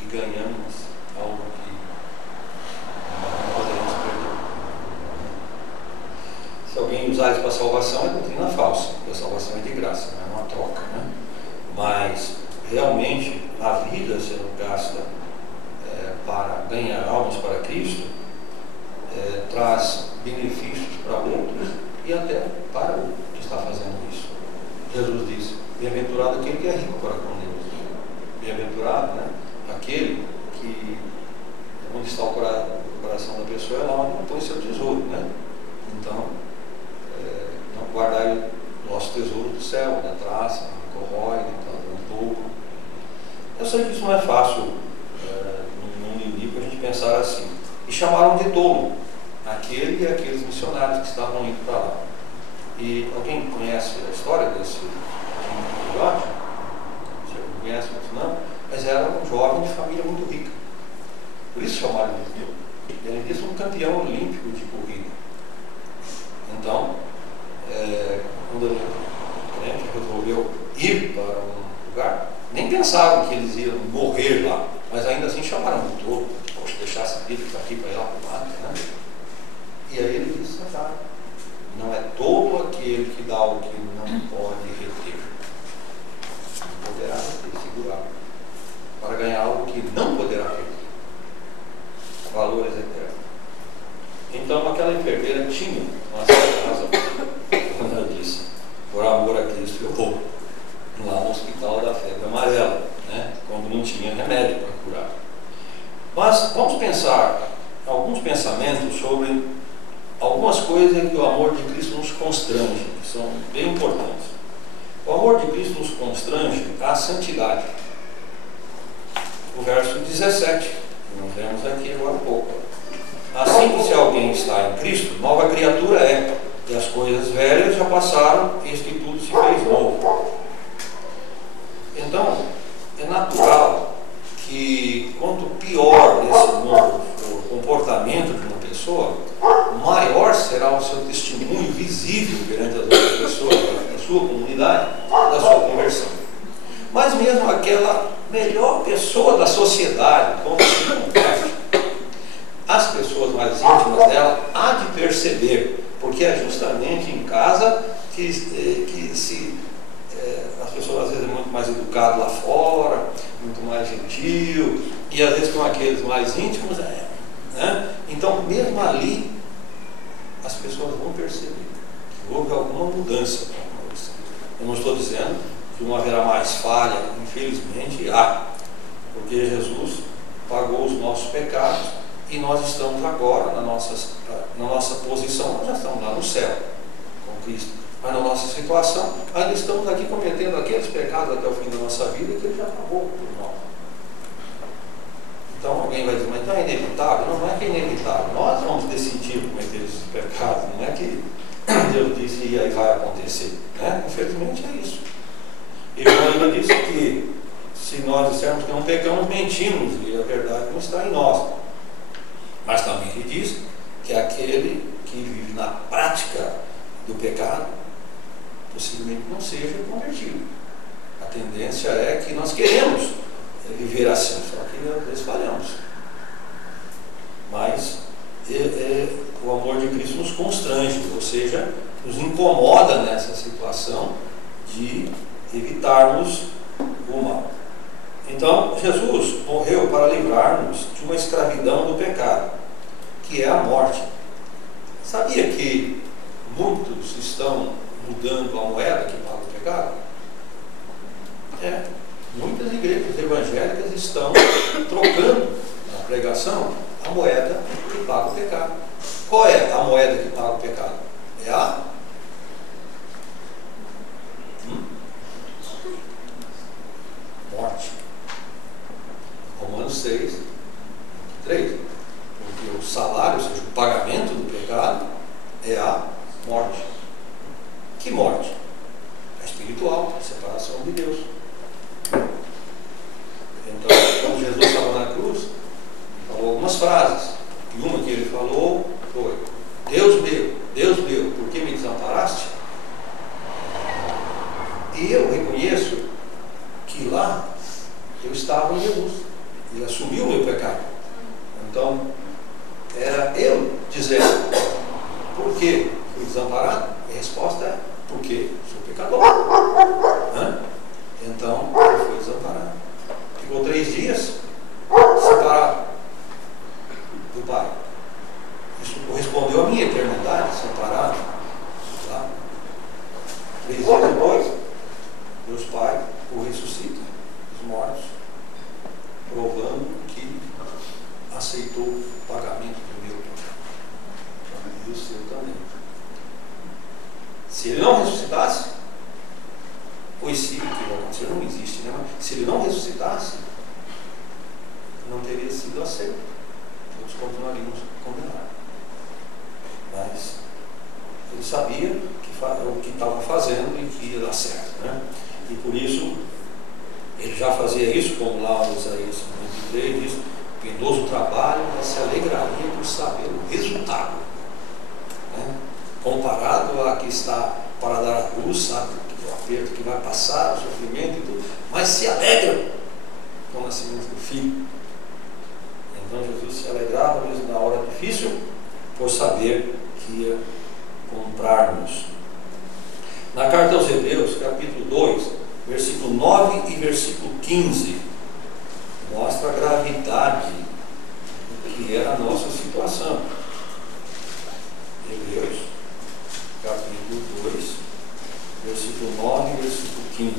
E ganhamos algo que não podemos perder. Se alguém usar isso para salvação, é doutrina falsa, porque a salvação é de graça, não é uma troca, né? Mas realmente a vida sendo gasta para ganhar almas para Cristo traz benefícios para outros e até para o que está fazendo isso. Jesus disse: bem-aventurado aquele que é rico para com Deus. Bem-aventurado, né? Aquele que onde está o coração da pessoa é lá onde põe seu tesouro, né? Então, não guardar o nosso tesouro do céu, da traça, do corrói, do touro. Eu sei que isso não é fácil no mundo inimigo a gente pensar assim. E chamaram de tolo aquele e aqueles missionários que estavam indo para lá. E alguém conhece a história desse filhote? Você não conhece, não? Mas era um jovem de família muito rica. Por isso chamaram de tolo. Ele disse um campeão olímpico de corrida. Então, quando o crente resolveu ir para um lugar, nem pensavam que eles iam morrer lá, mas ainda assim chamaram de tolo. Poxa, deixar essa vida daqui para ir lá para o lado, né? E aí ele disse: não é tolo aquele que dá o que não pode reter, poderá reter, segurar, para ganhar algo que não poderá reter, valores eternos. Então aquela enfermeira tinha uma casa, quando ela disse: por amor a Cristo eu vou lá no hospital da febre amarela, né? Quando não tinha remédio para curar. Mas vamos pensar alguns pensamentos sobre algumas coisas em que o amor de Cristo nos constrange, que são bem importantes. O amor de Cristo nos constrange à santidade. O verso 17, que nós vemos aqui agora há pouco. Assim que se alguém está em Cristo, nova criatura é, e as coisas velhas já passaram, eis que tudo se fez novo. Então, é natural que quanto pior nesse mundo for o comportamento de uma pessoa, maior será o seu testemunho visível perante as outras pessoas, da sua comunidade, da sua conversão. Mas mesmo aquela melhor pessoa da sociedade, quando se converte, perceber, porque é justamente em casa que as pessoas às vezes é muito mais educado lá fora, muito mais gentil, e às vezes com aqueles mais íntimos, né? Então mesmo ali as pessoas vão perceber que houve alguma mudança. Eu não estou dizendo que não haverá mais falha, infelizmente há, porque Jesus pagou os nossos pecados e nós estamos agora na nossa posição, nós já estamos lá no céu com Cristo, mas na nossa situação ainda estamos aqui cometendo aqueles pecados até o fim da nossa vida que Ele já pagou por nós. Então alguém vai dizer, mas então é inevitável? Não, não é que é inevitável, nós vamos decidir cometer esses pecados, não é que Deus disse e aí vai acontecer, né? Infelizmente é isso. E João ainda disse que se nós dissermos que não pecamos, mentimos e a verdade não está em nós. Mas também ele diz que aquele que vive na prática do pecado possivelmente não seja convertido. A tendência é que nós queremos viver assim, só que às vezes falhamos. Mas o amor de Cristo nos constrange, ou seja, nos incomoda nessa situação de evitarmos o mal. Então, Jesus morreu para livrar-nos de uma escravidão do pecado, que é a morte. Sabia que muitos estão mudando a moeda que paga o pecado? Muitas igrejas evangélicas estão trocando na pregação a moeda que paga o pecado. Qual é a moeda que paga o pecado? É a morte. Romanos 6, 3. Porque o salário, ou seja, o pagamento do pecado é a morte. Que morte? A espiritual, a separação de Deus. Então, quando Jesus estava na cruz, falou algumas frases. E uma que ele falou foi: Deus meu, por que me desamparaste? E eu reconheço que lá eu estava em Jesus. Ele assumiu o meu pecado. Então, era eu dizendo: por que fui desamparado? A resposta é: porque sou pecador. Então, ele foi desamparado. Ficou 3 dias separado do Pai. Isso correspondeu à minha eternidade, separado. Tá? 3 dias depois, Deus Pai o ressuscita dos mortos, provando que aceitou o pagamento do meu pecado e o seu também. Se ele não ressuscitasse, pois se o que vai acontecer não existe, né? Mas se ele não ressuscitasse, não teria sido aceito. Todos continuaríamos condenados. Mas ele sabia o que estava fazendo e que ia dar certo, né? E por isso ele já fazia isso, como lá no Isaías 53 diz: penoso trabalho, mas se alegraria por saber o resultado, né? Comparado a que está para dar a luz, sabe o aperto que vai passar, o sofrimento e tudo, mas se alegra com o nascimento do filho. Então Jesus se alegrava mesmo na hora difícil, por saber que ia comprar-nos. Na carta aos Hebreus, capítulo 2, versículo 9 e versículo 15, mostra a gravidade do que era a nossa situação. Hebreus, capítulo 2, versículo 9 e versículo 15.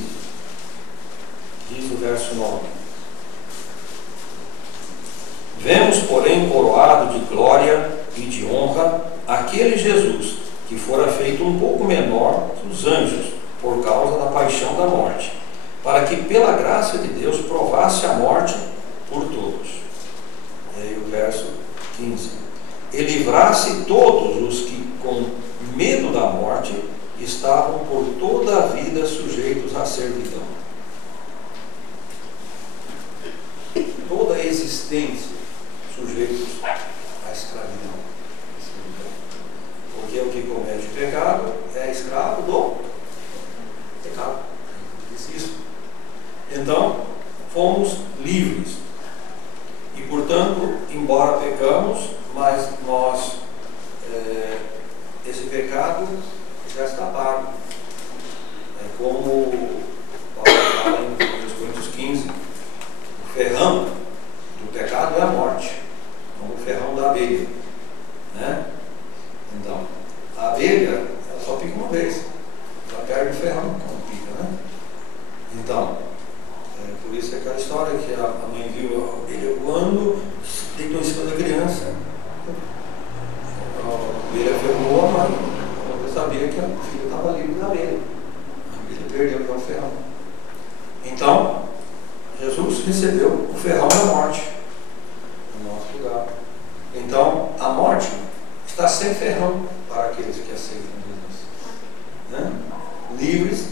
Diz o verso 9: vemos, porém, coroado de glória e de honra aquele Jesus que fora feito um pouco menor que os anjos por causa da paixão da morte, para que pela graça de Deus provasse a morte por todos. E aí o verso 15: e livrasse todos os que com medo da morte estavam por toda a vida sujeitos à servidão. Toda a existência sujeitos à escravidão. Porque o que comete o pecado é escravo do pecado. Isso. Então, fomos livres. E, portanto, embora pecamos, mas nós esse pecado já está pago. É como Paulo fala em 1 Coríntios 15, o ferrão do pecado é a morte, como o ferrão da abelha, né? Então, a abelha, ela só pica uma vez, ela perde o ferrão quando pica, né? Então, por isso é aquela história que a mãe viu a abelha voando, deitou em cima da criança. A abelha ferrou a mãe, ela sabia que o filho estava livre da abelha. A abelha perdeu para o ferrão. Então, Jesus recebeu o ferrão da morte no nosso lugar. Então, a morte está sem ferrão para aqueles que aceitam Jesus, né? Livres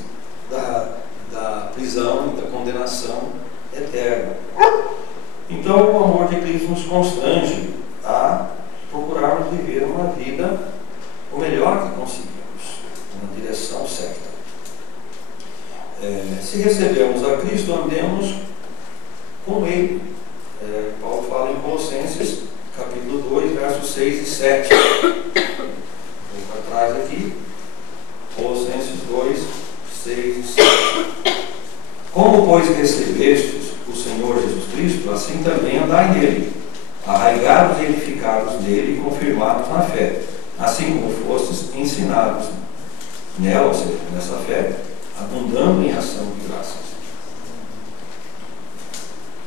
da prisão e da condenação eterna. Então, o amor de Cristo nos constrange a procurarmos viver uma vida o melhor que conseguimos, na direção certa. Se recebemos a Cristo, andemos com Ele. Paulo fala em Colossenses, capítulo 2, versos 6 e 7. Vou para trás aqui. Colossenses 2, 6 e 7. Como, pois, recebestes o Senhor Jesus Cristo, assim também andai nele, arraigados e edificados nele e confirmados na fé, assim como fostes ensinados nela, ou seja, nessa fé, abundando em ação de graças.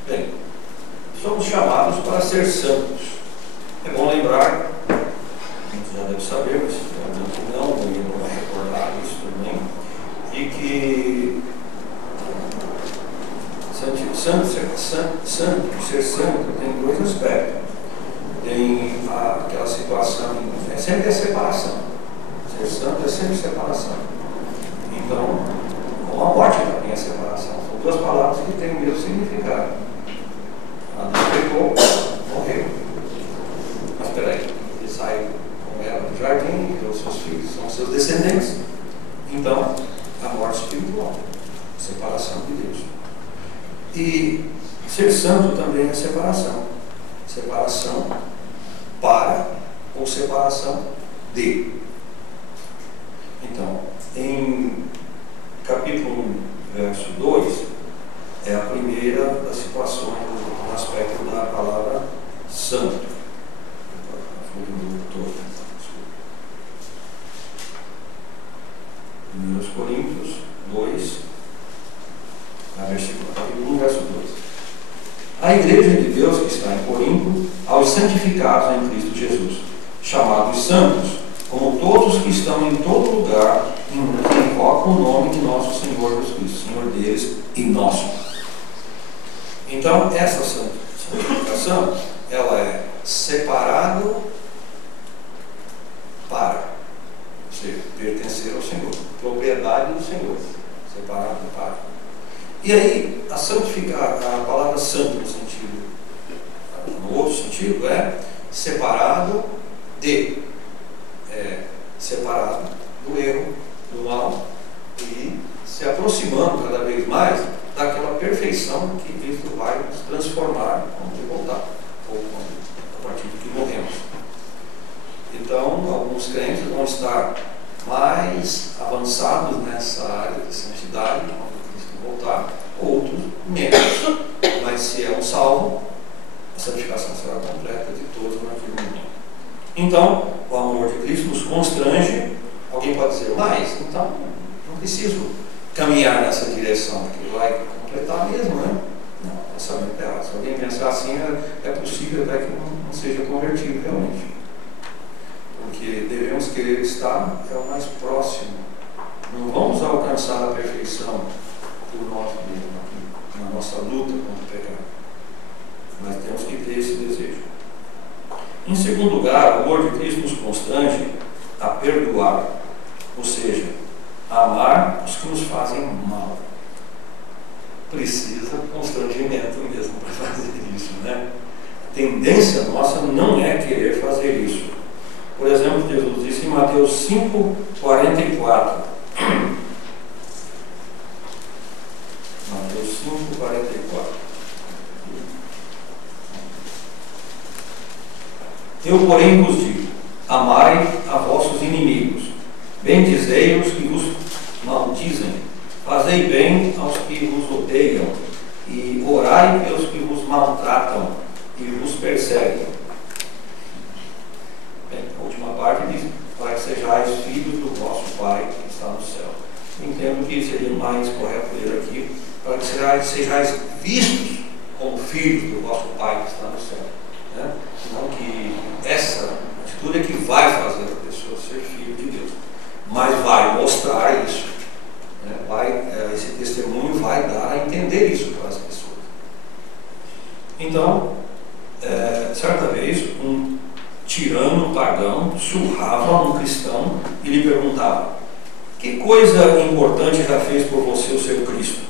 Bem, somos chamados para ser santos. É bom lembrar, a gente já deve saber, mas não vai recordar isso também, de que ser santo tem dois aspectos. Tem aquela situação, sempre é separação. Ser santo é sempre separação. Então, como a morte também é separação. São duas palavras que têm o mesmo significado. Adão pecou, morreu. Mas espera aí, ele saiu com ela do jardim, e os seus filhos são seus descendentes. Então, a morte espiritual, separação de Deus. E ser santo também é separação. Separação para ou separação de. Então, em capítulo 1, verso 2, é a primeira das situações no aspecto da palavra santo. Em 1 Coríntios 2, capítulo 1, verso 2. A igreja de Deus que está em Corinto, aos santificados em Cristo Jesus, chamados santos, como todos que estão em todo lugar, que invocam o nome de nosso Senhor Jesus Cristo, Senhor deles e nosso. Então, essa santificação, ela é separado para, ou seja, pertencer ao Senhor, propriedade do Senhor, separado para. E aí, a palavra santo no outro sentido, é separado de, separado do erro, do mal, e se aproximando cada vez mais daquela perfeição que Cristo vai nos transformar quando Ele voltar, ou a partir de que morremos. Então, alguns crentes vão estar mais avançados nessa área de santidade quando Cristo voltar, outros menos. Mas se é um salvo, a santificação será completa de todos naquele momento. Então, o amor de Cristo nos constrange. Alguém pode dizer, mas então não preciso caminhar nessa direção, porque vai completar mesmo, né? Não, pensamento é errado. Se alguém pensar assim, é possível até que não seja convertido realmente. Porque devemos querer estar o mais próximo. Não vamos alcançar a perfeição por nós mesmos, na nossa luta contra o pecado. Mas temos que ter esse desejo. Em segundo lugar, o amor de Cristo nos constrange a perdoar, ou seja, a amar os que nos fazem mal. Precisa constrangimento mesmo para fazer isso, né? A tendência nossa não é querer fazer isso. Por exemplo, Jesus disse em Mateus 5:44. Mateus 5:44. Eu, porém, vos digo: amai a vossos inimigos. inimigos, bendizei os que vos maldizem, fazei bem aos que vos odeiam, e orai pelos que vos maltratam e vos perseguem. Bem, a última parte diz, para que sejais filhos do vosso Pai que está no céu. Entendo que seria mais correto ler aqui, para que sejais vistos como filhos do vosso Pai que está no céu. Né? Não que essa atitude é que vai fazer a pessoa ser filho de Deus, mas vai mostrar isso. Né? Esse testemunho vai dar a entender isso para as pessoas. Então, certa vez, um tirano pagão surrava um cristão e lhe perguntava: que coisa importante já fez por você o seu Cristo?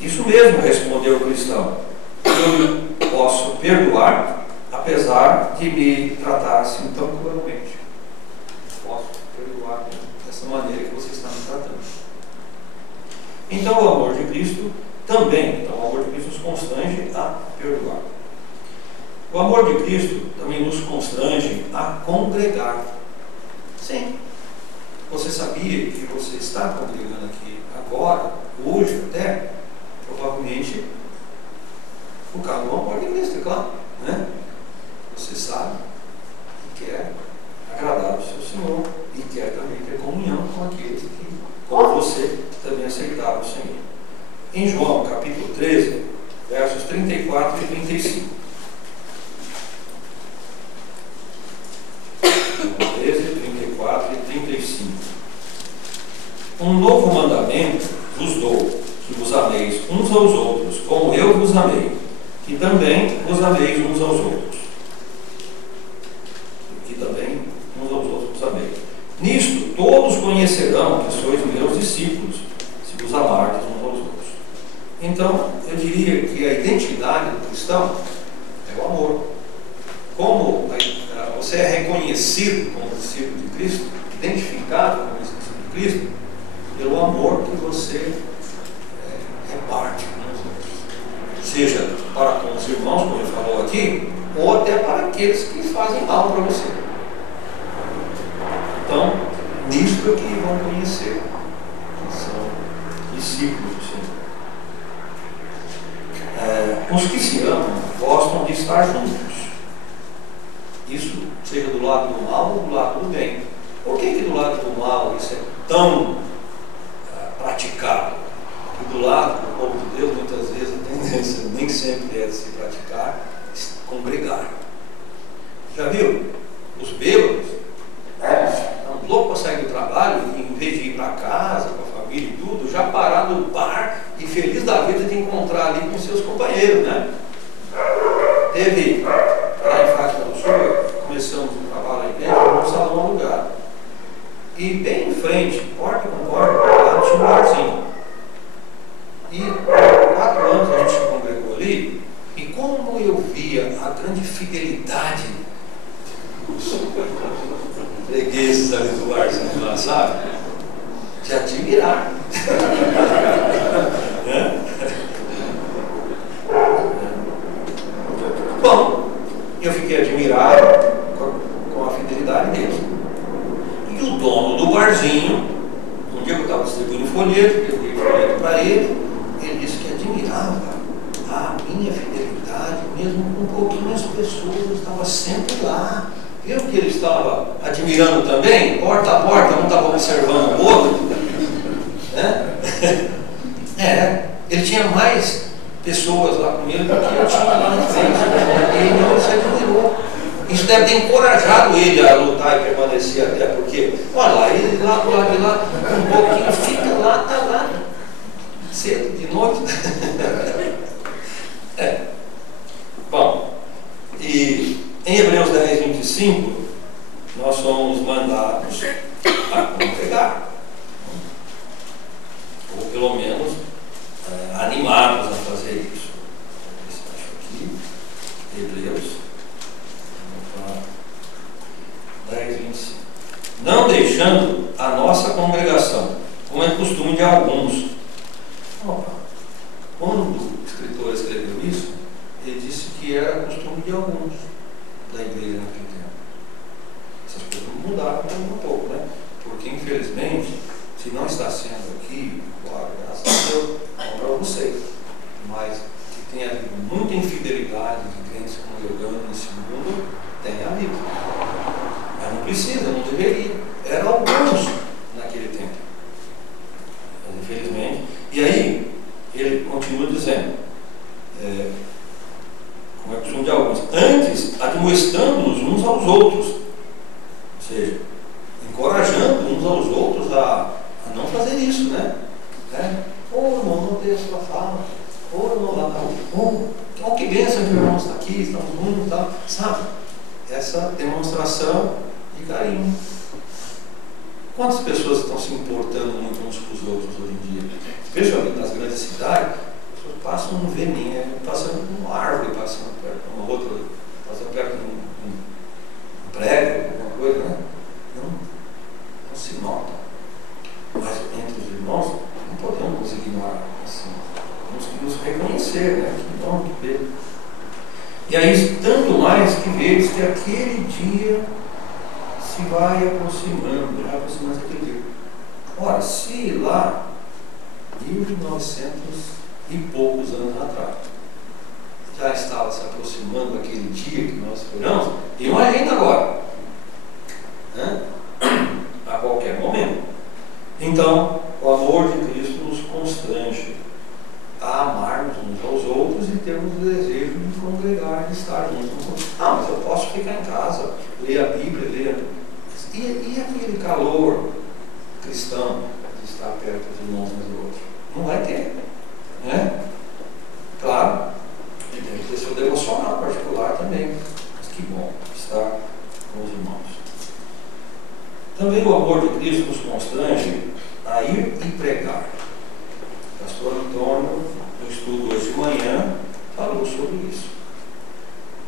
Isso mesmo, respondeu o cristão. Eu lhe posso perdoar, apesar de me tratar assim tão cruelmente. Posso perdoar dessa maneira que você está me tratando. Então o amor de Cristo também, o amor de Cristo nos constrange a perdoar. O amor de Cristo também nos constrange a congregar. Sim. Você sabia que você está congregando aqui agora, hoje até, provavelmente por causa do amor de Cristo, é claro, né? Você sabe que quer agradar o seu Senhor e quer também ter comunhão com aqueles que, como você, também aceitaram o Senhor. Em João, capítulo 13, versos 34 e 35. João 13, 34 e 35. Um novo mandamento vos dou, que vos ameis uns aos outros, como eu vos amei, que também vos ameis uns aos outros. Que também uns aos outros vos amei. Nisto todos conhecerão que sois meus discípulos, se vos amardes uns aos outros. Então, eu diria que a identidade do cristão é o amor. Como você é reconhecido como discípulo de Cristo, identificado como discípulo de Cristo, pelo amor que você reparte com os outros. Seja para com os irmãos, como ele falou aqui, ou até para aqueles que fazem mal para você. Então, nisso é que vão conhecer que são discípulos do Senhor. Os que se amam gostam de estar juntos. Isso seja do lado do mal ou do lado do bem. Por que do lado do mal isso é tão praticado? E do lado do povo de Deus, muitas vezes a tendência nem sempre é de se praticar, congregar. Já viu? Os bêbados estão loucos para sair do trabalho e, em vez de ir para casa, com a família e tudo, já parar no bar e feliz da vida de encontrar ali com seus companheiros, né? Teve lá em Fátima do Sul, começamos o trabalho na igreja, num salão alugado. E bem em frente, porta com porta, lá tinha um barzinho. E por 4 anos a gente se congregou ali, e como eu via a grande fidelidade dos fregueses ali do barzinho lá, sabe? De admirar. Bom, eu fiquei admirado com a fidelidade deles. E o dono do barzinho, um dia que eu estava distribuindo folheto, eu dei folheto para ele disse que admirava a minha fidelidade, mesmo com pouquinhas pessoas, estava sempre lá. Viu que ele estava admirando também? Porta a porta, um estava observando o outro. Né? Ele tinha mais pessoas lá com ele do que eu tinha lá na frente. E não se admirou. Isso deve ter encorajado ele a lutar e permanecer até, porque, olha lá, ele lá do lado de lá, um pouquinho, fica lá, está lá, cedo, de noite. Bom, e em Hebreus 10, 25, nós somos mandados a congregar, ou pelo menos animados a fazer isso. Acho aqui, Hebreus 10, 25. Não deixando a nossa congregação, como é costume de alguns. Quando o escritor escreveu isso, ele disse que era costume de alguns da igreja naquele tempo. essas coisas mudaram um pouco, né? Porque, infelizmente, se não está sendo aqui, claro, graças a Deus, não para vocês, mas que tem havido muita infidelidade de crentes congregando nesse mundo, tem havido. Mas não precisa, não deveria. Eram alguns naquele tempo. Mas, infelizmente. E aí, ele continua dizendo, como é costume de alguns, antes admoestando-nos uns aos outros, ou seja, encorajando uns aos outros a não fazer isso, né? Ô irmão, não deixa sua fala. Ô irmão, lá tá. Ó, que bênção que o irmão está aqui, estamos juntos e tal. Sabe? Essa demonstração de carinho. Quantas pessoas estão se importando muito uns com os outros hoje em dia? Especialmente nas grandes cidades, as pessoas passam um veninho, passando uma árvore, passando perto de uma outra, passando perto de um prédio, alguma coisa, né? Não se nota. Mas entre os irmãos, não podemos nos ignorar assim. Temos que nos reconhecer, né? Que bom, que belo. E aí, tanto mais que vedes que aquele dia se vai aproximando, já aproximando daquele dia. Ora, se lá, 1900 e poucos anos atrás, já estava se aproximando daquele dia que nós esperamos, imagina agora, né? A qualquer momento. Então, o amor de Cristo nos constrange a amarmos uns aos outros e termos o desejo de congregar, de estar juntos. Mas eu posso ficar em casa, ler a Bíblia, ler. E aquele calor cristão de estar perto dos irmãos uns do outro? Não vai ter, né? Claro, e tem que ter seu devocional particular também. Mas que bom estar com os irmãos. Também o amor de Cristo nos constrange a ir e pregar. O pastor Antônio, no estudo hoje de manhã, falou sobre isso.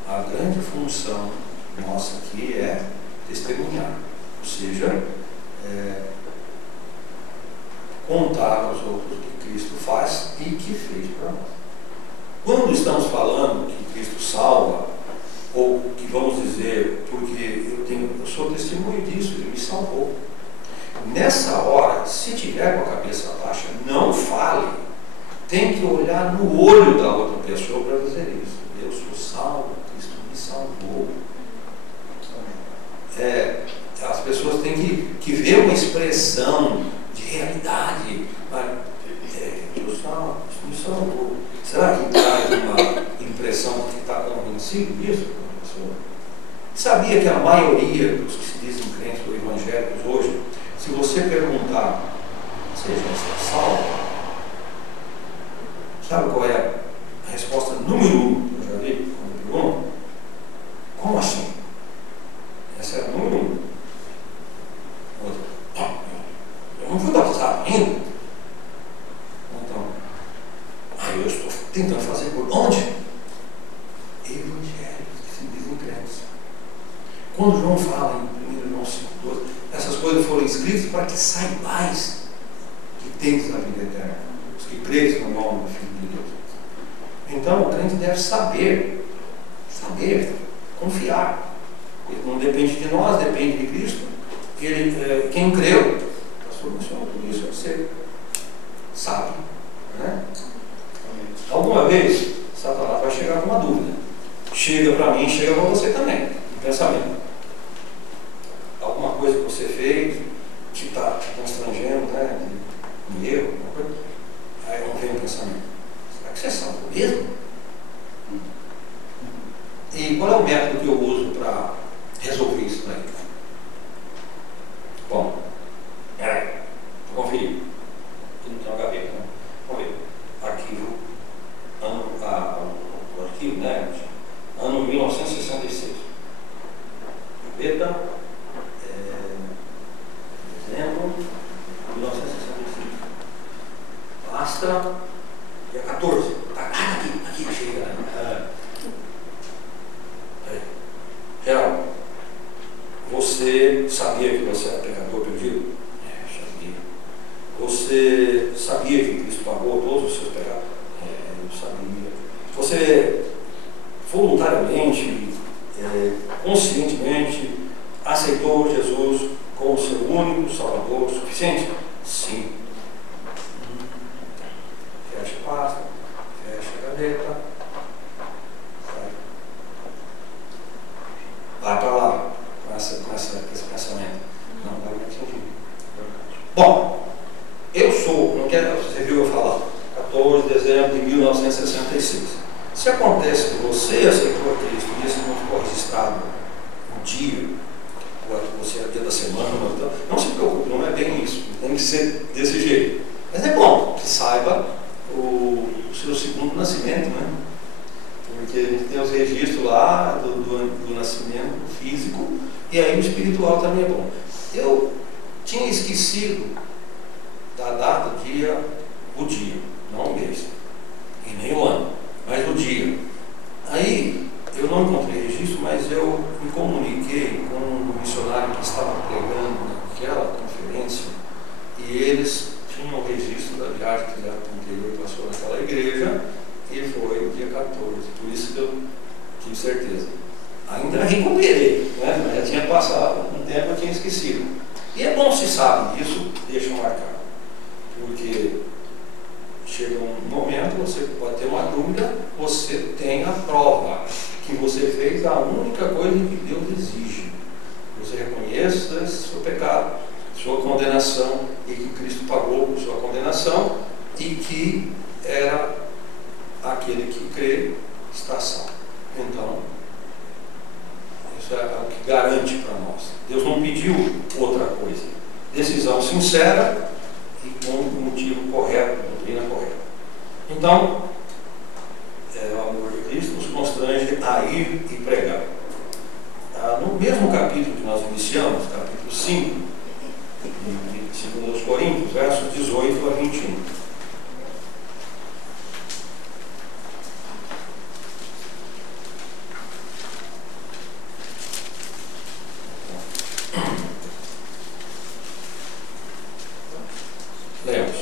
A grande função nossa aqui é testemunhar, ou seja, contar aos outros o que Cristo faz e que fez para nós. Quando estamos falando que Cristo salva, ou que vamos dizer, porque eu sou testemunho disso, Ele me salvou. Nessa hora, se tiver com a cabeça baixa, não fale. Tem que olhar no olho da outra pessoa para dizer isso. Eu sou salvo, Cristo me salvou. As pessoas têm que ver uma expressão de realidade. Deus me salvou. Será que traz uma impressão de que está convencido disso? Sabia que a maioria dos que se dizem crentes ou evangélicos hoje, se você perguntar, você já está salvo? Sabe qual é a resposta número 1 que eu já vi quando eu pergunto? Como assim? Essa é a número 1. Outra, eu não fui batizado ainda. Então, eu estou tentando fazer por onde? Evangélicos que se dizem crentes. Quando João fala em 1 João 5,12, essas coisas foram escritas para que saibais que tens a vida eterna, os que creem no nome do Filho de Deus. Então o crente deve saber, confiar. Ele não depende de nós, depende de Cristo. Quem creu, pastor mencionou tudo isso, você sabe, né? Alguma vez Satanás vai chegar com uma dúvida. Chega para mim, chega para você também, no pensamento. Alguma coisa que você fez que está te constrangendo, né? Um erro, alguma coisa. Aí não vem o pensamento. Será que você sabe mesmo? E qual é o método que eu uso para resolver isso daí? Bom, peraí, vou conferir. Aqui não tem uma gaveta, né? Vamos ver. Arquivo, o arquivo, né? Ano 1966. Gaveta, dezembro de 1965. Pasta, dia 14. Aqui, chega. Geraldo, você sabia que você era pecador perdido? Sabia. Você sabia que Cristo pagou todos os seus pecados? Eu sabia. Você voluntariamente, conscientemente, aceitou Jesus como seu único Salvador suficiente? Sim. Fecha a pasta, fecha a gaveta, vai para lá com esse pensamento. Não vai me atingir. Bom, eu sou, não quero, você viu eu falar, 14 de dezembro de 1966. Se acontece que você aceitou a Cristo e esse não ficou registrado um dia, você é dia da semana, não se preocupe, não é bem isso, tem que ser desse jeito. Mas é bom que saiba o seu segundo nascimento, né? Porque a gente tem os registros lá do nascimento físico e aí o espiritual também é bom. Eu tinha esquecido da data, o dia, não o mês e nem o ano, mas o dia. Aí eu não encontrei registro, mas eu me comuniquei com um missionário que estava pregando naquela conferência e eles tinham o registro da viagem que o anterior passou naquela igreja e foi o dia 14, por isso que eu tive certeza. Ainda recuperei, né? Mas já tinha passado um tempo, eu tinha esquecido. E é bom se sabe disso, deixa marcar, porque chega um momento, você pode ter uma dúvida, você tem a prova que você fez a única coisa que Deus exige. Você reconheça seu pecado, sua condenação, e que Cristo pagou por sua condenação, e que era aquele que crê está salvo. Então, isso é o que garante para nós. Deus não pediu outra coisa. Decisão sincera e com o motivo correto, doutrina correta. Então, o amor de Cristo nos constrange a ir e pregar. No mesmo capítulo que nós iniciamos, capítulo 5, de 2 Coríntios, versos 18 a 21. Lemos.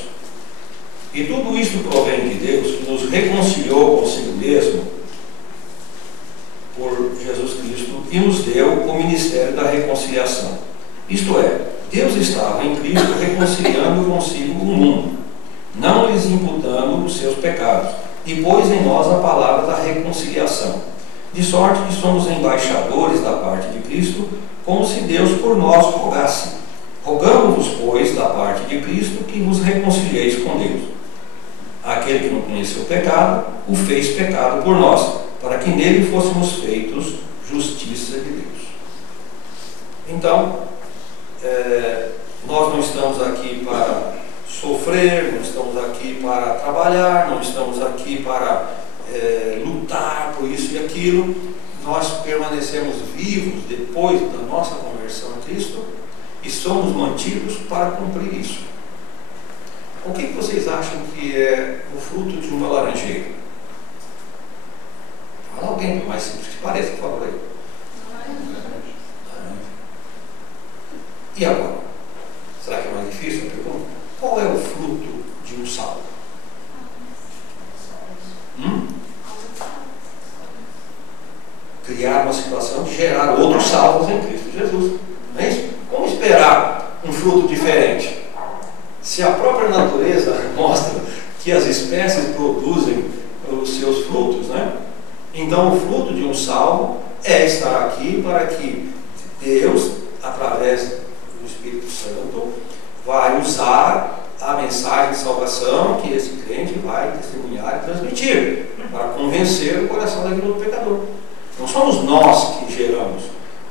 E tudo isto provém de Deus, que nos reconciliou consigo mesmo por Jesus Cristo e nos deu o ministério da reconciliação. Isto é, Deus estava em Cristo reconciliando consigo o mundo, não lhes imputando os seus pecados, e pôs em nós a palavra da reconciliação, de sorte que somos embaixadores da parte de Cristo, como se Deus por nós rogasse. Rogamos-vos, pois, da parte de Cristo, que vos reconcilieis com Deus. Aquele que não conheceu o pecado, o fez pecado por nós, para que nele fôssemos feitos justiça de Deus. Então, nós não estamos aqui para sofrer, não estamos aqui para trabalhar, não estamos aqui para lutar por isso e aquilo. Nós permanecemos vivos depois da nossa conversão a Cristo e somos mantidos para cumprir isso. O que vocês acham que é o fruto de uma laranjeira? Fala alguém mais simples que pareça, por favor aí. E agora? Será que é mais difícil a pergunta? Qual é o fruto de um salvo? Criar uma situação de gerar outros salvos em Cristo Jesus. Não é isso? Como esperar um fruto diferente? Se a própria natureza mostra que as espécies produzem os seus frutos, né? Então o fruto de um salvo é estar aqui para que Deus, através do Espírito Santo, vai usar a mensagem de salvação que esse crente vai testemunhar e transmitir, para convencer o coração daquele outro pecador. Não somos nós que geramos,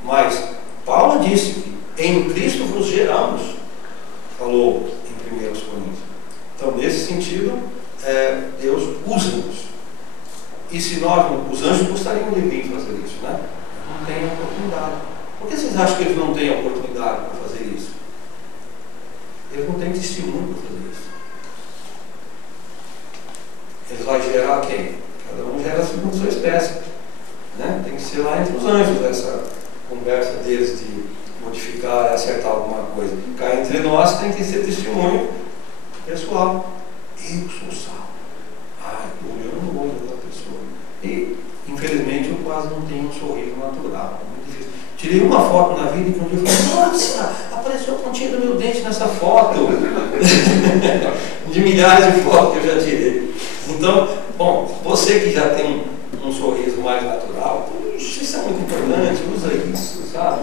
mas Paulo disse que em Cristo vos geramos, falou em 1 Coríntios. Então, nesse sentido, Deus usa-nos. E se nós, os anjos gostariam de vir fazer isso, né? Não tem oportunidade. Por que vocês acham que eles não têm oportunidade para fazer isso? Eles não têm testemunho para fazer isso. Eles vão gerar quem? Cada um gera segundo sua espécie, né? Tem que ser lá entre os anjos essa conversa deles de modificar e acertar alguma coisa. Cá entre nós tem que ser testemunho pessoal. Eu sou salvo. Olhando no olho da pessoa. E, infelizmente, eu quase não tenho um sorriso natural. É muito difícil. Tirei uma foto na vida e quando eu falei, nossa, apareceu a pontinha do meu dente nessa foto. De milhares de fotos que eu já tirei. Então, bom, você que já tem um sorriso mais natural, isso é muito importante, usa isso, sabe?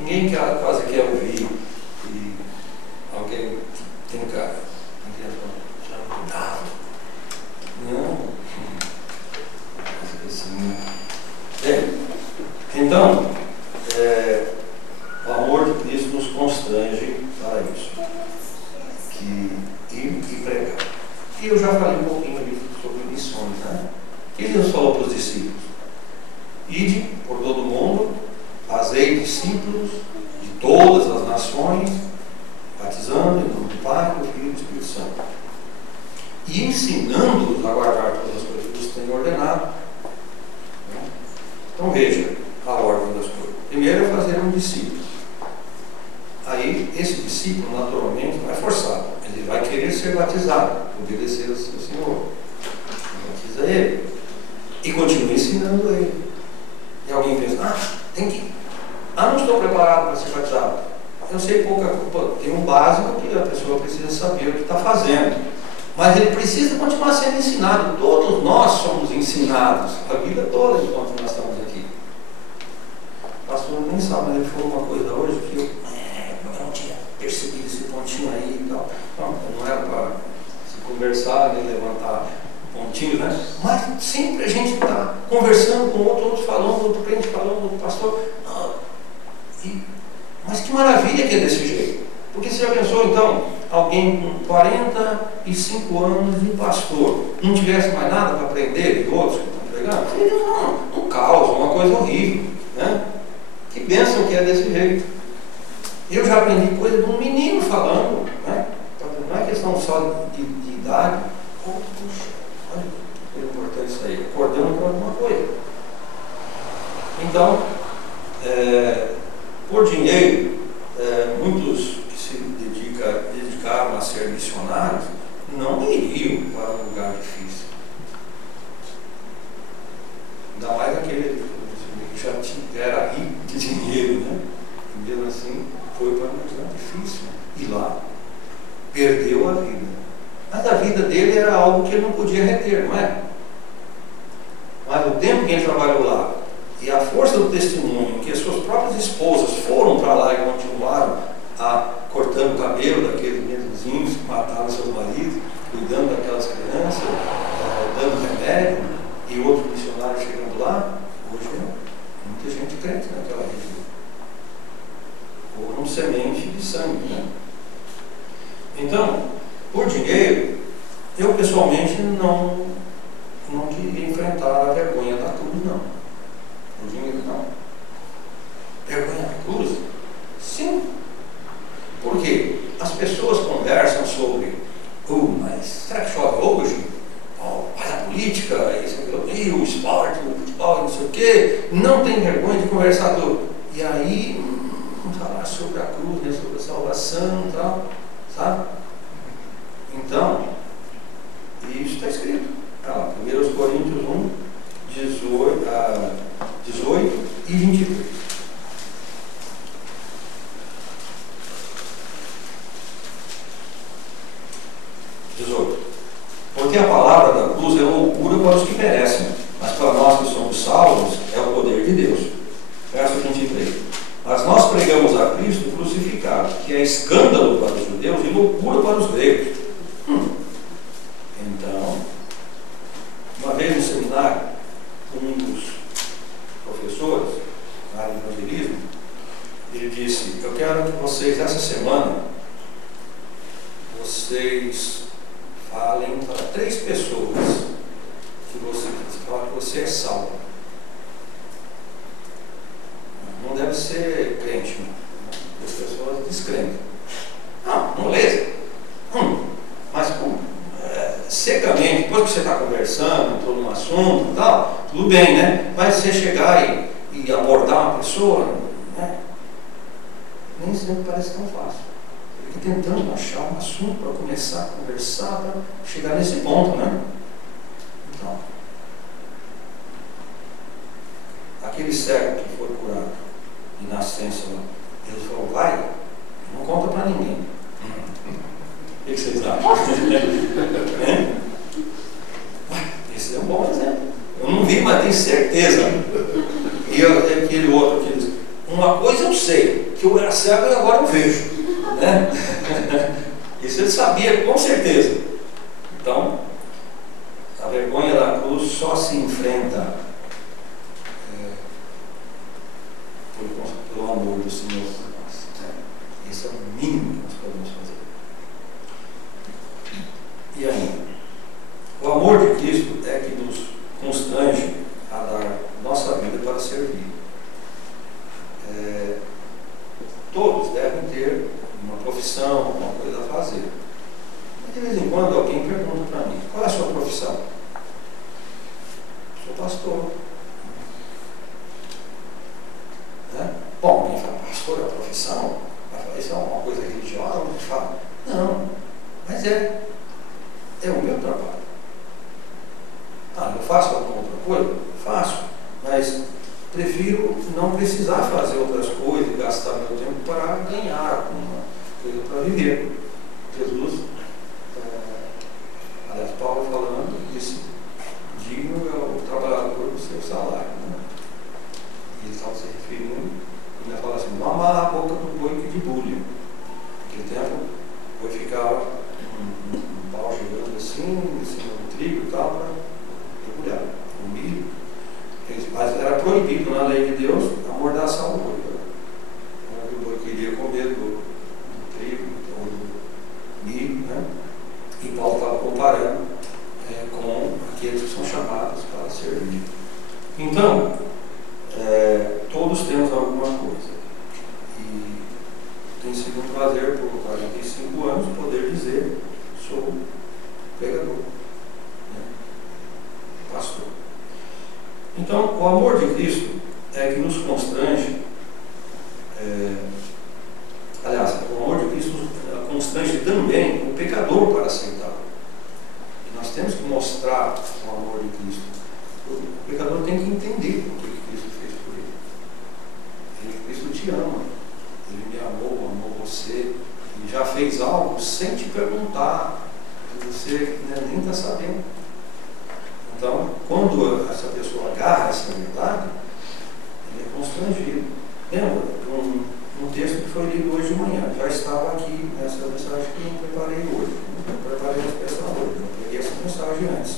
Ninguém quase quer ouvir e alguém tem cara. Não. Assim, então, o amor de Cristo nos constrange para isso. E pregar. E eu já falei um pouquinho ali sobre missões, né? O que Jesus falou para os discípulos? Ide por todo o mundo, fazei discípulos de todas as nações, batizando em nome do Pai, do Filho e do Espírito Santo. E ensinando-os a guardar todas as coisas que Deus tem ordenado. Então veja a ordem das coisas. Primeiro é fazer um discípulo. Aí esse discípulo naturalmente não é forçado. Ele vai querer ser batizado, obedecer ao seu Senhor. Batiza ele. E continua ensinando ele. E alguém pensa, tem que ir. Não estou preparado para ser batizado. Eu sei pouca coisa. Tem um básico que a pessoa precisa saber o que está fazendo. Mas ele precisa continuar sendo ensinado. Todos nós somos ensinados a vida toda enquanto nós estamos aqui. O pastor nem sabe, mas ele falou uma coisa hoje que eu não tinha percebido esse pontinho aí e tal. Não era para se conversar nem levantar pontinhos, né? Mas sempre a gente está conversando com outros falando, outro crente falando, outro pastor. Mas que maravilha que é desse jeito. Porque você já pensou então, alguém com 45 anos de pastor, não tivesse mais nada para aprender de outros que estão pregando? Seria um caos, uma coisa horrível, né? Que bênção que é desse jeito. Eu já aprendi coisa de um menino falando, né? Não é questão só de idade. Puxa, olha que importante isso aí, acordando para alguma coisa. Então, por dinheiro, muitos que se dedicaram a ser missionários não iriam para um lugar difícil. Ainda mais aquele que já era rico de dinheiro, né? E mesmo assim foi para um lugar difícil. E lá perdeu a vida. Mas a vida dele era algo que ele não podia reter, não é? Mas o tempo que ele trabalhou lá e a força do testemunho que as suas próprias esposas foram para lá e continuaram cortando o cabelo daqueles vizinhos que mataram seus maridos, cuidando daquelas crianças, dando remédio, e outros missionários chegando lá, hoje muita gente crente naquela região. Foram semente de sangue, né? Então, por dinheiro, eu pessoalmente não queria enfrentar a vergonha da cruz, não. Por dinheiro, não. Vergonha da cruz? Sim. Por quê? As pessoas conversam sobre mas será que chove hoje? Mas a política, o esporte, o futebol, não sei o quê. Não tem vergonha de conversar tudo. E aí, falar sobre a cruz, né, sobre a salvação e tal, sabe? Então, isso está escrito. 1 Coríntios 1, 18 e 22. Porque a palavra da cruz é loucura para os que perecem, mas para nós que somos salvos é o poder de Deus. Verso 23. Mas nós pregamos a Cristo crucificado, que é escândalo para os judeus e loucura para os gregos. Então, uma vez no seminário, um dos professores na área de evangelismo, ele disse: eu quero que vocês, essa semana, vocês falem para 3 pessoas que você é salvo. Não deve ser crente, não. As pessoas descrentes. Moleza. Mas secamente, depois que você está conversando, entrou num assunto e tal, tudo bem, né? Mas você chegar e abordar uma pessoa, né? Nem sempre parece tão fácil. Fica tentando achar um assunto para começar a conversar, para chegar nesse ponto, né? Então, aquele cego que foi curado de nascença lá, Jesus falou, vai, não conta para ninguém. O que vocês acham? Esse é um bom exemplo. Eu não vi, mas tenho certeza. E aquele outro que diz, uma coisa eu sei, que eu era cego e agora eu vejo. Né? Isso ele sabia com certeza. Então, a vergonha da cruz só se enfrenta pelo amor do Senhor por nós. Né? Esse é o mínimo que nós podemos fazer. E ainda, o amor de Cristo é que nos constrange a dar nossa vida para servir. Todos devem ter uma profissão, alguma coisa a fazer. De vez em quando alguém pergunta para mim, qual é a sua profissão? Sou pastor. Né? Bom, alguém fala, pastor é a profissão? Isso é uma coisa religiosa? Fala, não, mas é o meu trabalho. Eu faço alguma outra coisa? Faço, mas prefiro não precisar fazer outras coisas e gastar meu tempo para ganhar alguma coisa para viver. Jesus, aliás, Paulo falando, disse, digno é o trabalhador do seu salário. Né? E ele estava se referindo, ainda fala assim, não amarra a boca do boi que debulha. Naquele tempo, o boi ficava um pau girando assim, em cima do trigo e tal, para debulhar o milho. Mas era proibido na lei de Deus amordaçar o boi. O boi queria comer do trigo ou do milho, né? E Paulo estava comparando com aqueles que são chamados para servir. Então, todos temos alguma coisa. E tem sido um prazer por 45 anos poder dizer, sou pregador, né? Pastor. Então, o amor de Cristo é que nos constrange, aliás, o amor de Cristo constrange também o pecador para aceitá-lo. Nós temos que mostrar o amor de Cristo. O pecador tem que entender o que Cristo fez por ele. Cristo te ama, ele me amou você, ele já fez algo sem te perguntar, que você nem está sabendo. Então, quando essa pessoa agarra essa verdade, ele é constrangido. Lembra? Um texto que foi lido hoje de manhã, já estava aqui nessa mensagem que eu não preparei hoje. Não preparei a expressão hoje, eu peguei essa mensagem antes.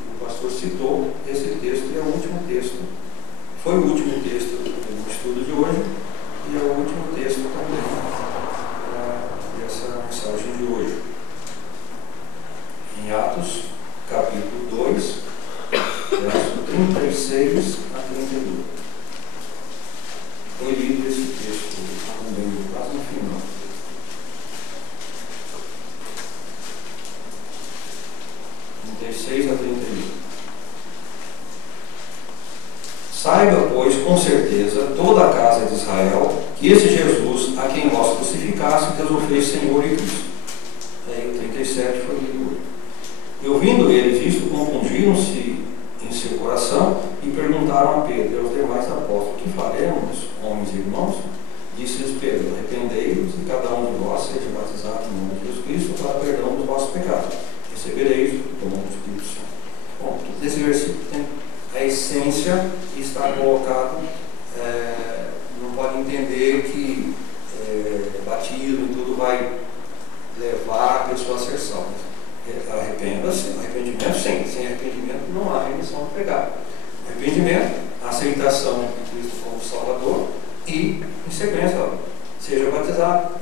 O pastor citou esse texto, e é o último texto. Foi o último texto do estudo de hoje, e é o último texto também dessa mensagem de hoje. Em Atos, capítulo 2, verso 36 a 32. Foi lido esse texto também, quase no final. De 36 a 31. Saiba, pois, com certeza, toda a casa de Israel, que esse Jesus, a quem vós crucificaste, Deus o fez Senhor e Cristo. Aí o 37 foi lido hoje. E ouvindo eles isto, confundiram-se em seu coração e perguntaram a Pedro e aos demais apóstolos, que faremos, homens e irmãos? Disse-lhes Pedro, arrependei-vos e cada um de vós seja batizado em nome de Jesus Cristo para perdão dos vossos pecados. Recebereis o dom do Espírito Santo. Bom, nesse versículo tem a essência que está colocado, não pode entender que batismo e tudo vai levar a pessoa a ser salva. Arrependa-se, arrependimento sim, sem arrependimento não há remissão do pecado. Arrependimento, a aceitação de Cristo como Salvador e, em sequência, seja batizado.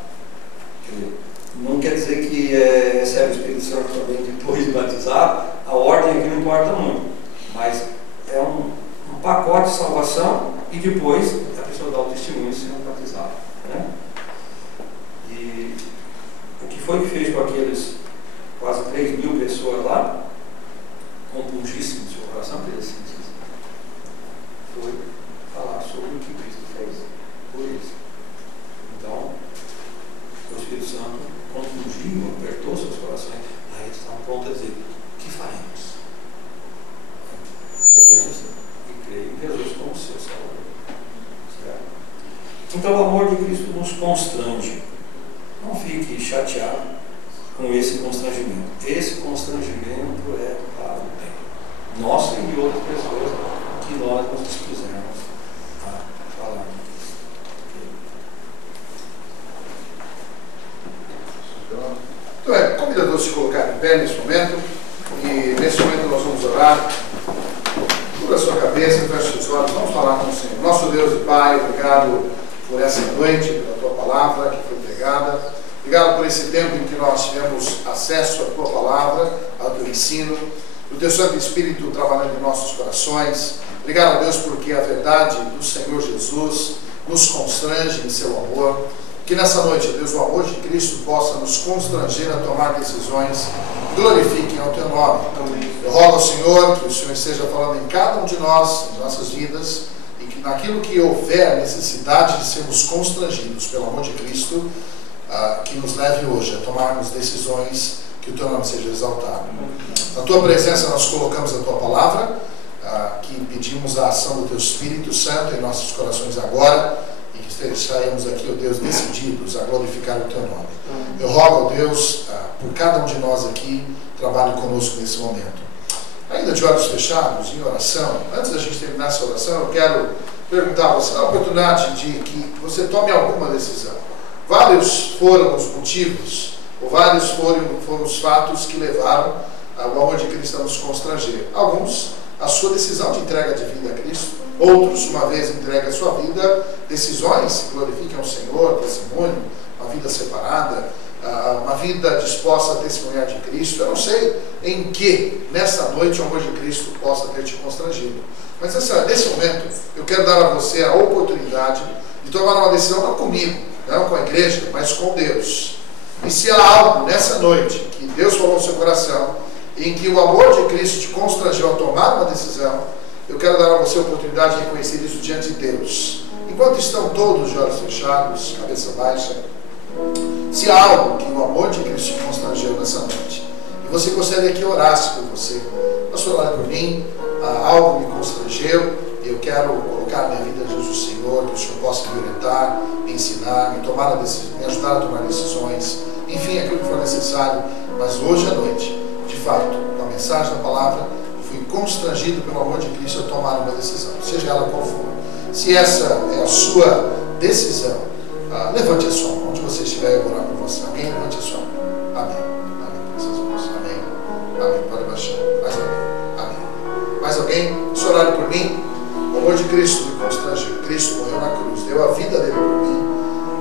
Não quer dizer que recebe o Espírito Santo também depois de batizado, a ordem aqui não importa muito, mas é um pacote de salvação e depois a pessoa dá o testemunho sendo batizado. Né? E o que foi que fez com aqueles quase 3.000 pessoas lá, compungíssimo no seu coração, foi falar sobre o que Cristo fez por eles. Então, o Espírito Santo compungiu, apertou seus corações, aí eles estavam prontos a dizer, o que faremos? Arrependam-se e creio em Jesus como Então o amor de Cristo nos constrange. Não fique chateado com esse constrangimento. Esse constrangimento é para o bem nosso e de outras pessoas que nós nos dispusermos a falar disso. Então convido a todos a se colocar em pé nesse momento. E nesse momento nós vamos orar. Cubra a sua cabeça, feche os olhos, vamos falar com o Senhor. Nosso Deus e Pai, obrigado por essa noite, pela Tua palavra que foi pregada. Obrigado por esse tempo em que nós tivemos acesso à Tua palavra, ao Teu ensino, o Teu Santo Espírito trabalhando em nossos corações. Obrigado, Deus, porque a verdade do Senhor Jesus nos constrange em Seu amor. Que nessa noite, Deus, o amor de Cristo possa nos constranger a tomar decisões que glorifiquem ao Teu nome. Eu rogo ao Senhor que o Senhor esteja falando em cada um de nós, em nossas vidas, e que naquilo que houver necessidade de sermos constrangidos pelo amor de Cristo, que nos leve hoje a tomarmos decisões que o Teu nome seja exaltado. Na Tua presença nós colocamos a Tua palavra, que pedimos a ação do Teu Espírito Santo em nossos corações agora, e que saímos aqui, ó Deus, decididos a glorificar o Teu nome. Eu rogo, ó Deus, por cada um de nós aqui, trabalhe conosco nesse momento. Ainda de olhos fechados, em oração, antes da gente terminar essa oração, eu quero perguntar a você a oportunidade de que você tome alguma decisão. Vários foram os motivos, ou vários foram os fatos que levaram o amor de Cristo a nos constranger. Alguns, a sua decisão de entrega de vida a Cristo. Outros, uma vez entregue a sua vida, decisões que glorificam o Senhor, testemunho, uma vida separada, uma vida disposta a testemunhar de Cristo. Eu não sei em que, nessa noite, o amor de Cristo possa ter te constrangido. Mas nesse momento, eu quero dar a você a oportunidade de tomar uma decisão, não comigo, não com a igreja, mas com Deus. E se há algo nessa noite que Deus falou no seu coração, em que o amor de Cristo te constrangeu a tomar uma decisão, eu quero dar a você a oportunidade de reconhecer isso diante de Deus. Enquanto estão todos de olhos fechados, cabeça baixa, se há algo que o amor de Cristo te constrangeu nessa noite, e você gostaria que eu orasse por você, pastor, olha por mim, algo me constrangeu, e eu quero colocar minha vida diante do Senhor, que o Senhor possa me orientar, me ensinar, me ajudar a tomar decisões, enfim, aquilo que for necessário. Mas hoje à noite, de fato, com a mensagem da palavra, fui constrangido pelo amor de Cristo a tomar uma decisão, seja ela qual for. Se essa é a sua decisão, levante a sua mão, onde você estiver, eu vou orar por você. Alguém levante a sua mão. Amém. Amém. Com essas mãos. Amém. Amém. Pode baixar. Mais alguém. Amém. Mais alguém? Se orarem por mim, o amor de Cristo me constrangeu. Cristo morreu na cruz, deu a vida dele por mim,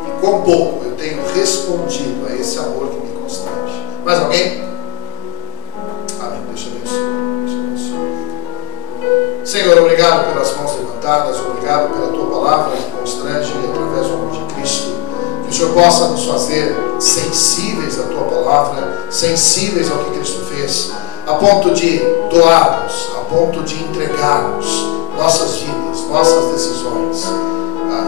e com pouco eu tenho respondido a esse amor que me constrange. Mais alguém? Amém. Deixa eu abençoar. Senhor, obrigado pelas mãos levantadas, obrigado pela Tua palavra que constrange através do amor de Cristo. Que o Senhor possa nos fazer sensíveis à Tua palavra, sensíveis ao que Cristo fez, a ponto de doarmos, a ponto de entregarmos nossas vidas, nossas decisões,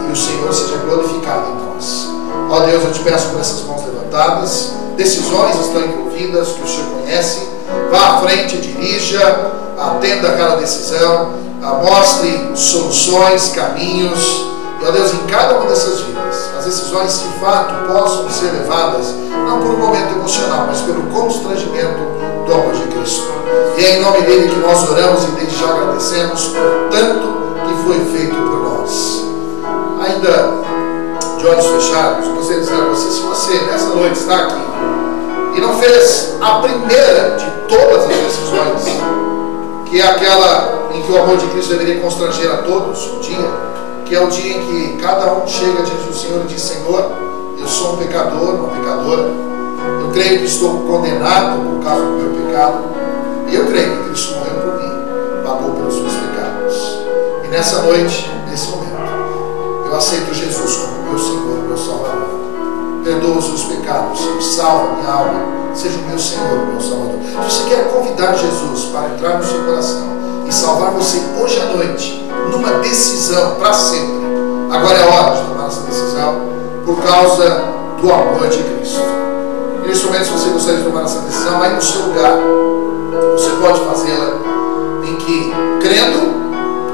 e o Senhor seja glorificado em nós. Ó Deus, eu te peço por essas mãos levantadas, decisões estão envolvidas, que o Senhor conhece, vá à frente, dirija, atenda a cada decisão, mostre soluções, caminhos, e ó Deus, em cada uma dessas vidas, as decisões de fato possam ser levadas, não por um momento emocional, mas pelo constrangimento do amor de Cristo. E é em nome dele que nós oramos e desde já agradecemos por tanto que foi feito por nós. Ainda de olhos fechados, eu gostaria de dizer a você, se você nessa noite está aqui e não fez a primeira de todas as decisões, que é aquela em que o amor de Cristo deveria constranger a todos um dia, que é o dia em que cada um chega diante do Senhor e diz: Senhor, eu sou um pecador, uma pecadora, eu creio que estou condenado por causa do meu pecado, e eu creio que Cristo morreu por mim, pagou pelos meus pecados. E nessa noite, nesse momento, eu aceito Jesus como meu Senhor, meu Salvador. Perdoa os meus pecados, salva minha alma, seja o meu Senhor, o meu Salvador. Se você quer convidar Jesus para entrar no seu coração e salvar você hoje à noite, numa decisão para sempre, agora é a hora de tomar essa decisão por causa do amor de Cristo. E nesse momento, se você gostaria de tomar essa decisão, aí no seu lugar, você pode fazê-la em que, crendo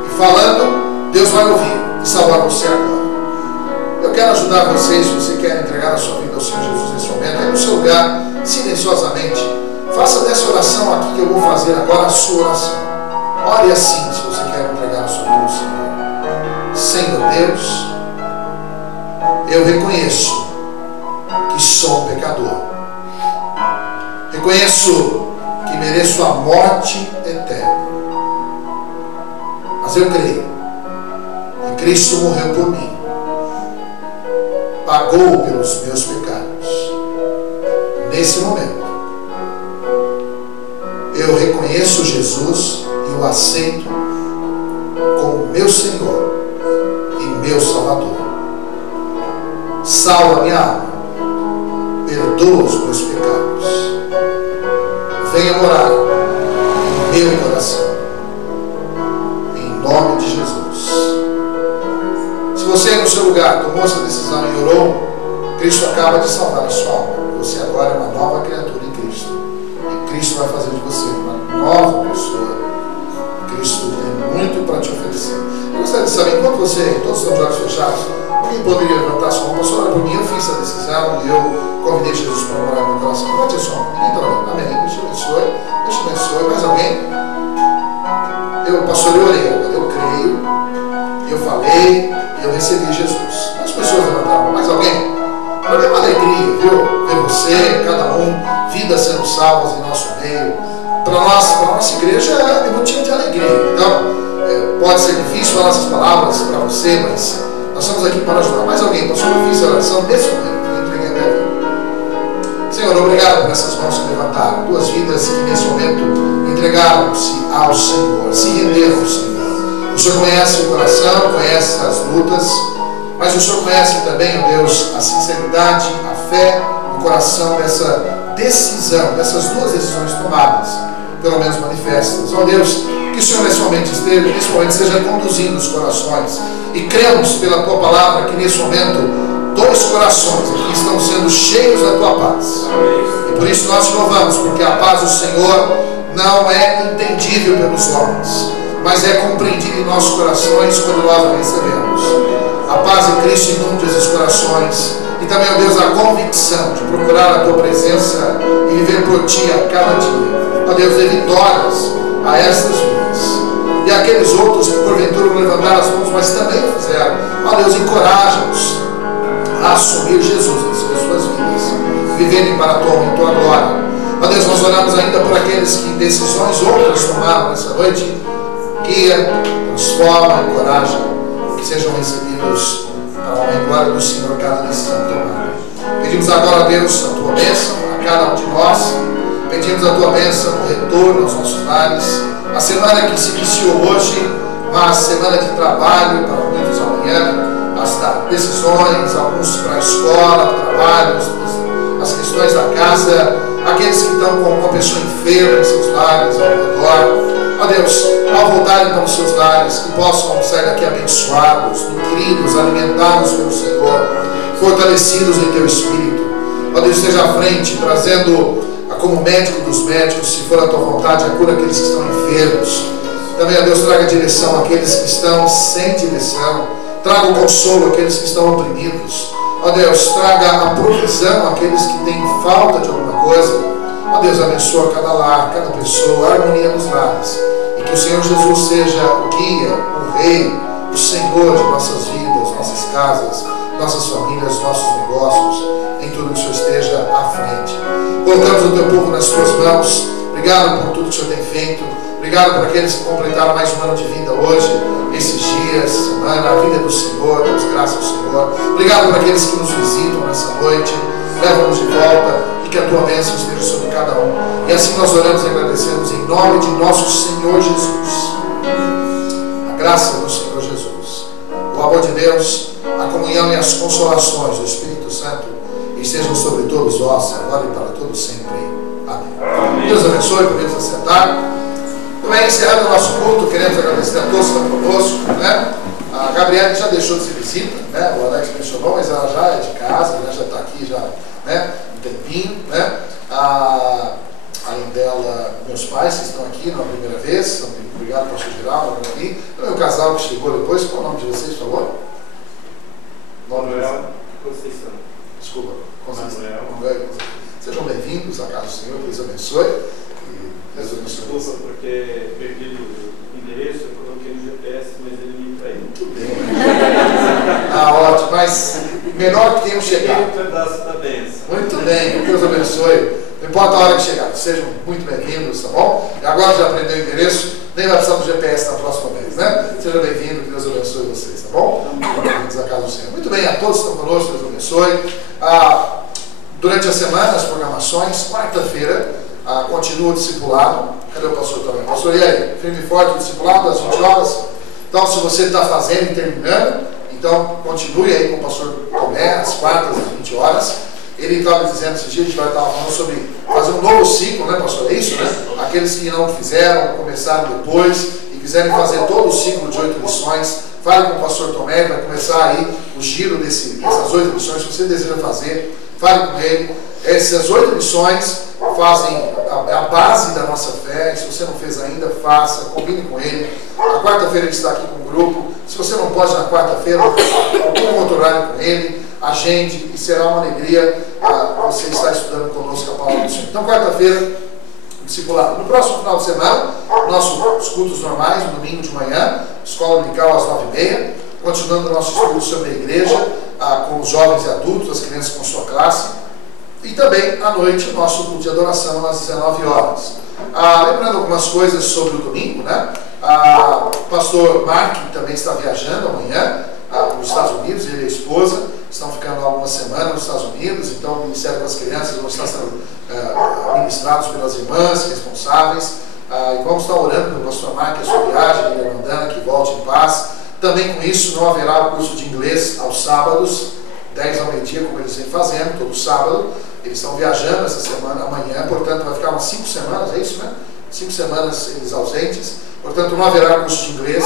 e falando, Deus vai ouvir e salvar você agora. quero ajudar vocês, se você quer entregar a sua vida ao Senhor Jesus nesse momento, aí no seu lugar, silenciosamente, faça dessa oração aqui que eu vou fazer agora a sua oração. Ore assim, se você quer entregar a sua vida ao Senhor. Senhor Deus, eu reconheço que sou um pecador. Reconheço que mereço a morte eterna. Mas eu creio que Cristo morreu por mim, pagou pelos meus pecados. Nesse momento, eu reconheço Jesus e o aceito como meu Senhor e meu Salvador. Salva minha alma, perdoa os meus pecados, venha morar em meu coração, em nome de Jesus. Se você no seu lugar tomou essa decisão e orou, Cristo acaba de salvar a sua alma. Você agora é uma nova criatura em Cristo, e Cristo vai fazer de você uma nova pessoa. Cristo tem muito para te oferecer. Eu gostaria de saber, enquanto você, todos estão de olhos fechados, alguém poderia levantar a sua mão? Pastor, olha por mim, eu fiz essa decisão e eu convidei Jesus para morar no meu coração. Levante a sua mão, ninguém está olhando. Amém. Deus te abençoe. Deus te abençoe. Mais alguém? Pastor, eu orei agora. Eu creio, eu falei, eu recebi Jesus. As pessoas levantaram. Mais alguém? Para mim é uma alegria, viu? Ver você, cada um, vidas sendo salvas em nosso meio. Para a nossa igreja é motivo de alegria. Então, pode ser difícil falar essas palavras para você, mas nós estamos aqui para ajudar. Mais alguém? Pastor, eu fiz a oração nesse momento. Eu entreguei a minha vida. Senhor, obrigado por essas mãos que levantaram. Duas vidas que nesse momento entregaram-se ao Senhor, se renderam ao Senhor. O Senhor conhece o coração, conhece as lutas, mas o Senhor conhece também, ó Deus, a sinceridade, a fé no coração dessa decisão, dessas duas decisões tomadas, pelo menos manifestas. Ó Deus, que o Senhor nesse momento esteja conduzindo os corações. E cremos pela Tua palavra que nesse momento dois corações aqui estão sendo cheios da Tua paz. E por isso nós te louvamos, porque a paz do Senhor não é entendível pelos homens, mas é compreendida em nossos corações quando nós a recebemos. A paz em Cristo inunde esses corações. E também, ó Deus, a convicção de procurar a Tua presença e viver por Ti a cada dia. Ó Deus, dê vitórias a estas vidas. E aqueles outros que porventura não levantaram as mãos, mas também o fizeram. Ó Deus, encoraja-os a assumir Jesus em suas vidas, viverem para a Tua honra e Tua glória. Ó Deus, nós oramos ainda por aqueles que decisões outras tomaram nessa noite. Guia, transforma, encoraja, que sejam recebidos para a honra e glória do Senhor cada decisão tomada. Pedimos agora, Deus, a Tua bênção a cada um de nós. Pedimos a Tua bênção no retorno aos nossos lares. A semana que se iniciou hoje, uma semana de trabalho para muitos amanhã, as decisões, alguns para a escola, para o trabalho, as questões da casa, aqueles que estão com uma pessoa enferma em seus lares, ao redor. Ó Deus, ao voltarem para os seus lares, que possam sair daqui abençoados, nutridos, alimentados pelo Senhor, fortalecidos em Teu Espírito. Ó Deus, esteja à frente, trazendo como médico dos médicos, se for a Tua vontade, a cura àqueles que estão enfermos. Também, ó Deus, traga direção àqueles que estão sem direção. Traga o consolo àqueles que estão oprimidos. Ó Deus, traga a provisão àqueles que têm falta de alguma coisa. Ó Deus, abençoa cada lar, cada pessoa, a harmonia dos lares. E que o Senhor Jesus seja o guia, o rei, o Senhor de nossas vidas, nossas casas, nossas famílias, nossos negócios, em tudo que o Senhor esteja à frente. Colocamos o Teu povo nas Tuas mãos. Obrigado por tudo que o Senhor tem feito. Obrigado por aqueles que completaram mais um ano de vida hoje, esses dias, semana, a vida do Senhor, damos graças ao Senhor. Obrigado por aqueles que nos visitam nessa noite, levam-nos de volta e que a Tua bênção esteja sobre cada um. E assim nós oramos e agradecemos em nome de nosso Senhor Jesus. A graça do Senhor Jesus, o amor de Deus, a comunhão e as consolações do Espírito Santo estejam sobre todos nós, agora e para todos sempre. Amém. Deus abençoe, podemos assentar. Também encerrando o nosso culto, queremos agradecer a todos que estão conosco, né? A Gabriela já deixou de ser visita, né? O Alex mencionou, mas ela já é de casa, né? Já está aqui já, né? Um tempinho, né? Além dela, meus pais que estão aqui na primeira vez, obrigado pastor Geraldo, aqui. Também o casal que chegou depois, qual é o nome de vocês, por favor? Manuel bem-vindos à casa do Senhor, Deus abençoe. E Deus abençoe. Desculpa, porque perdi o endereço, eu coloquei no GPS, mas ele me traiu. Muito bem. Ah, ótimo, mas melhor que tenham chegado. Um pedaço da bênção. Muito bem, Deus abençoe. Não importa a hora que chegar, sejam muito bem-vindos, tá bom? E agora já aprendeu o endereço, nem vai precisar do GPS na próxima vez, né? Seja bem-vindo, que Deus abençoe vocês, tá bom? Bem-vindos à casa do Senhor. Muito bem, a todos que estão conosco, Deus abençoe. Durante a semana, as programações, quarta-feira, continua o discipulado. Cadê o pastor também? Pastor, e aí? Firme e forte o discipulado, às 20 horas. Então, se você está fazendo e terminando, então continue aí com o pastor Tomé, às quartas, às 20 horas. Ele estava dizendo esses dias, a gente vai estar falando sobre fazer um novo ciclo, né, pastor? É isso, né? Aqueles que não fizeram, começaram depois e quiserem fazer todo o ciclo de 8 lições, fale com o pastor Tomé, vai começar aí o giro dessas 8 lições. Se você deseja fazer, fale com ele. Essas 8 lições fazem a base da nossa fé. Se você não fez ainda, faça, combine com ele. A quarta-feira ele está aqui com o grupo. Se você não pode na quarta-feira, algum outro horário com ele, agende, e será uma alegria você estar estudando conosco a palavra do Senhor. Então, quarta-feira, discipulado. No próximo final de semana, nossos cultos normais, no domingo de manhã, escola dominical às 9h30, continuando o nosso estudo sobre a igreja, com os jovens e adultos, as crianças com sua classe, e também à noite, o nosso culto de adoração às 19 horas. Lembrando algumas coisas sobre o domingo, né? O pastor Mark também está viajando amanhã para os Estados Unidos, ele e a esposa estão ficando algumas semanas nos Estados Unidos, então o Ministério das Crianças vão estar sendo administrados pelas irmãs responsáveis, e vamos estar orando pelo pastor Mark, a sua viagem, ele mandando que volte em paz. Também com isso não haverá o curso de inglês aos sábados, 10 ao meio-dia, como eles vêm fazendo, todo sábado. Eles estão viajando essa semana, amanhã, portanto vai ficar umas 5 semanas, é isso, né? 5 semanas eles ausentes, portanto não haverá curso de inglês,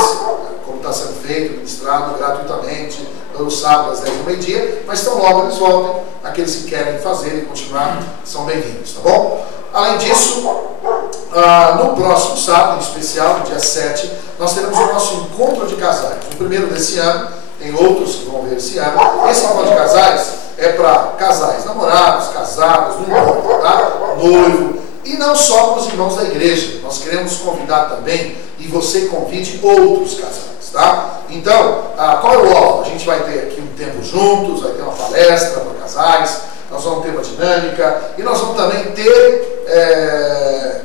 como está sendo feito, ministrado gratuitamente, todo sábado às 10 ao meio-dia, mas tão logo eles voltem, aqueles que querem fazer e continuar são bem-vindos, tá bom? Além disso, no próximo sábado, em especial, no dia 7, nós teremos o nosso encontro de casais. O primeiro desse ano, tem outros que vão ver esse ano. Esse encontro de casais é para casais, namorados, casados, não importa, tá? Noivo. E não só para os irmãos da igreja. Nós queremos convidar também, e você convide outros casais, tá? Então, qual é o alvo? A gente vai ter aqui um tempo juntos, vai ter uma palestra para casais, nós vamos ter uma dinâmica, e nós vamos também ter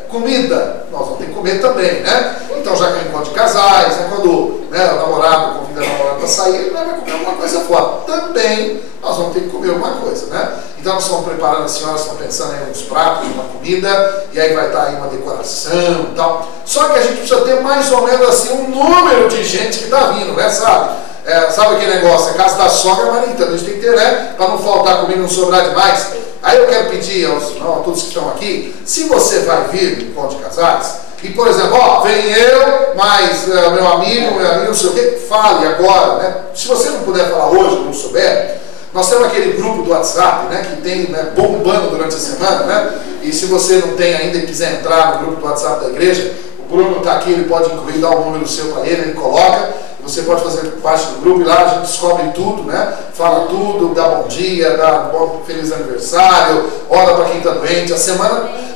comida. Nós vamos ter que comer também, né? Então, já que é um encontro de casais, né, quando o namorado convida a namorada para sair, ele vai comer alguma coisa fora. Também nós vamos ter que comer alguma coisa, né? Então, nós estamos preparando, as senhoras estão pensando em uns pratos, uma comida, e aí vai estar aí uma decoração e tal. Só que a gente precisa ter mais ou menos assim um número de gente que está vindo, né? Sabe aquele negócio, a casa da sogra, mas então, a gente tem que ter, né? Para não faltar comida, não sobrar demais. Aí eu quero pedir a todos que estão aqui, se você vai vir no encontro de casais, e por exemplo, vem eu, mais meu amigo, não sei o que, fale agora, né? Se você não puder falar hoje, não souber, nós temos aquele grupo do WhatsApp, né, que tem, né, bombando durante a semana, né? E se você não tem ainda e quiser entrar no grupo do WhatsApp da igreja, o Bruno está aqui, ele pode incluir, dar um número seu para ele coloca. Você pode fazer parte do grupo e lá a gente descobre tudo, né? Fala tudo, dá bom dia, dá bom feliz aniversário, ora para quem está doente.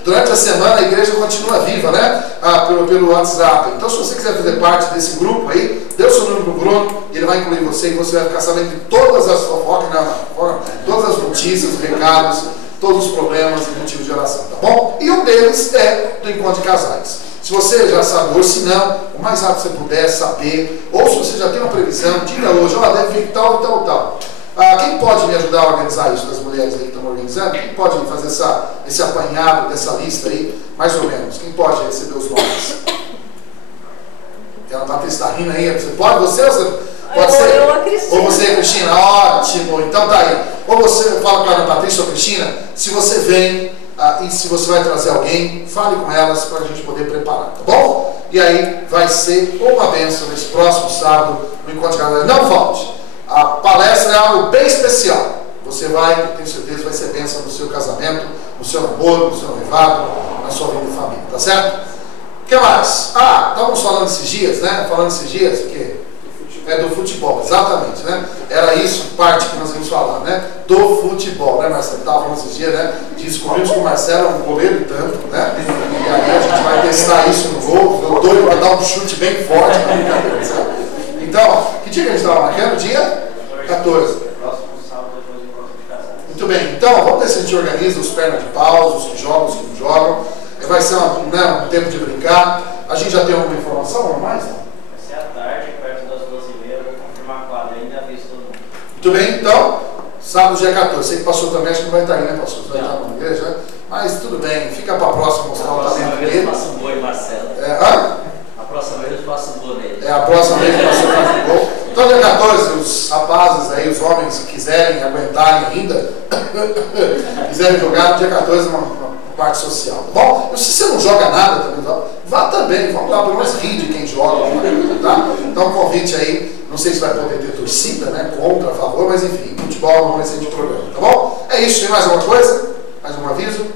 Durante a semana a igreja continua viva, né? Pelo WhatsApp. Então, se você quiser fazer parte desse grupo aí, dê o seu número para o Bruno, ele vai incluir você e você vai ficar sabendo de todas as fofocas, todas as notícias, recados, todos os problemas e motivos de oração, tá bom? E um deles é do encontro de casais. Se você já sabe hoje, se não, o mais rápido você puder saber, ou se você já tem uma previsão, diga hoje, deve vir tal e tal e tal. Quem pode me ajudar a organizar isso, das mulheres aí que estão organizando? Quem pode fazer esse apanhado dessa lista aí, mais ou menos? Quem pode receber os nomes? A Patrícia está rindo aí, você pode? Você pode ser? Eu, a Cristina. Ou você é Cristina? Ótimo, então tá aí. Ou você fala com a Ana Patrícia ou Cristina, se você vem, e se você vai trazer alguém, fale com elas para a gente poder preparar, tá bom? E aí vai ser uma bênção nesse próximo sábado no encontro de casais. Não falte. A palestra é algo bem especial. Você vai, tenho certeza, vai ser bênção no seu casamento, no seu namoro, no seu noivado, na sua vida e família, tá certo? O que mais? Estamos falando esses dias, né? Falando esses dias, o quê? Do futebol, exatamente, né? Era isso, parte que nós íamos falar, né? Do futebol, né, Marcelo? Estava falando esses dias, né? Disso Descobrimos que o Marcelo é um goleiro e tanto, né? E aí a gente vai testar isso no gol. Eu doido para dar um chute bem forte na brincadeira, sabe? Então, que dia que a gente estava marcando? Dia 14. Próximo sábado, depois do encontro de casais. Muito bem, então vamos ver se a gente organiza os pernas de pau, os que jogam, os que não jogam. Vai ser um tempo de brincar. A gente já tem alguma informação ou mais? Não? Vai ser à tarde, perto das 12h30, eu vou confirmar a quadra ainda, aviso todo mundo. Muito bem, então, sábado dia 14. Você que passou também, acho que não vai estar aí, né, pastor? Você vai estar na igreja, mas tudo bem, fica para a próxima mostrar o talento dele. Eu faço um gol, Marcelo. A próxima vez eu faço um gol nele. A próxima vez que o pastor faz um gol. Então, dia 14, os rapazes aí, os homens que quiserem aguentarem ainda, quiserem jogar, no dia 14 uma parte social, tá bom? E se você não joga nada também, vá também, vamos lá, pelo menos rir de quem joga, tá? Então, convite aí, não sei se vai poder ter torcida, né, contra, a favor, mas enfim, futebol não vai ser de programa, tá bom? É isso, tem mais alguma coisa? Mais algum aviso?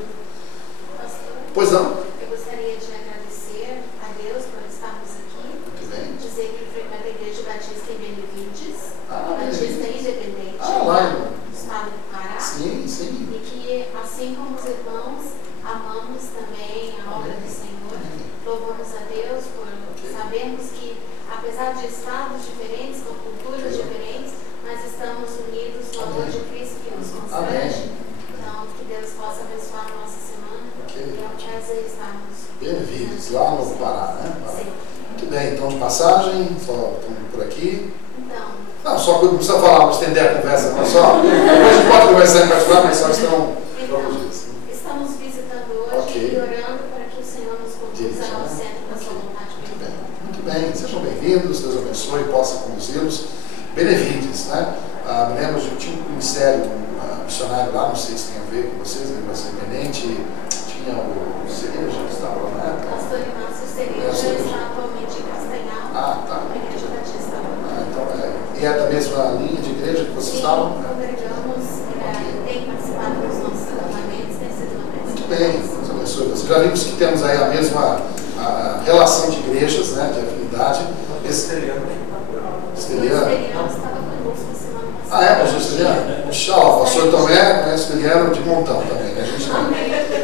Pois não? Eu gostaria de agradecer a Deus por estarmos aqui. Muito bem. Dizer que frequento a Igreja Batista em Benevides, Benevides. Batista Independente, lá no estado do Pará. Sim, sim. E que, assim como os irmãos, amamos também a obra do Senhor. Louvamos a Deus por sabermos que, apesar de estados diferentes, com culturas diferentes, nós estamos unidos no amor de Cristo que nos constrange. Então, que Deus possa abençoar a nossa semana. É um prazer estarmos Bem-vindos lá no Pará, né? Sim. Muito bem, então de passagem, só estamos por aqui. Então, Não, só não precisa falar, vamos estender a conversa, não só. Depois a gente pode conversar em particular, mas só estão. estamos visitando hoje e orando para que o Senhor nos conduza ao centro da sua vontade perfeita. Muito bem, sejam bem-vindos, Deus abençoe e possa conduzi-los. Benevides, né? Me lembro de tinha um ministério missionário lá, não sei se tem a ver com vocês, vai ser independente. Tinha o Cereja que estava lá na época. Pastor Inácio Cereja está atualmente em Castanhal, tá. na Igreja Batista. Então e é da mesma linha de igreja que vocês estavam? Congregamos, tem participado dos nossos acampamentos, tem sido uma bênção. Muito bem, Deus abençoe você. Já vimos que temos aí a mesma relação de igrejas, né, de afinidade. Esteliano estava conosco na semana passada. pastor Esteliano? Puxa, o pastor Tomé conhece o Esteliano de montão também, né? A gente não...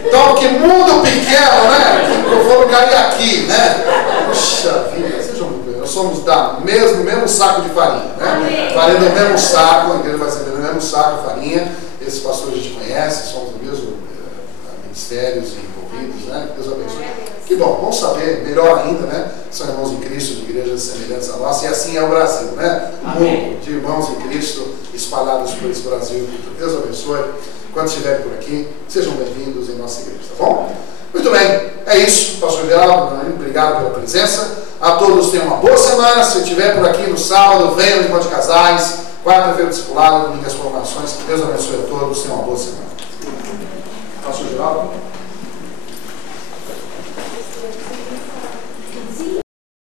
Então, que mundo pequeno, né? Eu vou cair aqui, né? Puxa vida, sejam muito bem. Nós somos do mesmo saco de farinha, né? Farinha do mesmo saco, a igreja vai ser do mesmo saco de farinha. Esses pastores a gente conhece, somos do mesmo ministérios envolvidos, né? Deus abençoe. Que bom, bom saber, melhor ainda, né? São irmãos em Cristo, de igrejas semelhantes a nossa, e assim é o Brasil, né? Mundo de irmãos em Cristo espalhados por esse Brasil. Deus abençoe. Quando estiverem por aqui, sejam bem-vindos em nossa igreja, tá bom? Muito bem, é isso, pastor Geraldo, obrigado pela presença. A todos tenham uma boa semana. Se estiver por aqui no sábado, venham de Encontro de Casais, quarta-feira discipulado, domingo as formações. Que Deus abençoe a todos, tenham uma boa semana. Pastor Geraldo.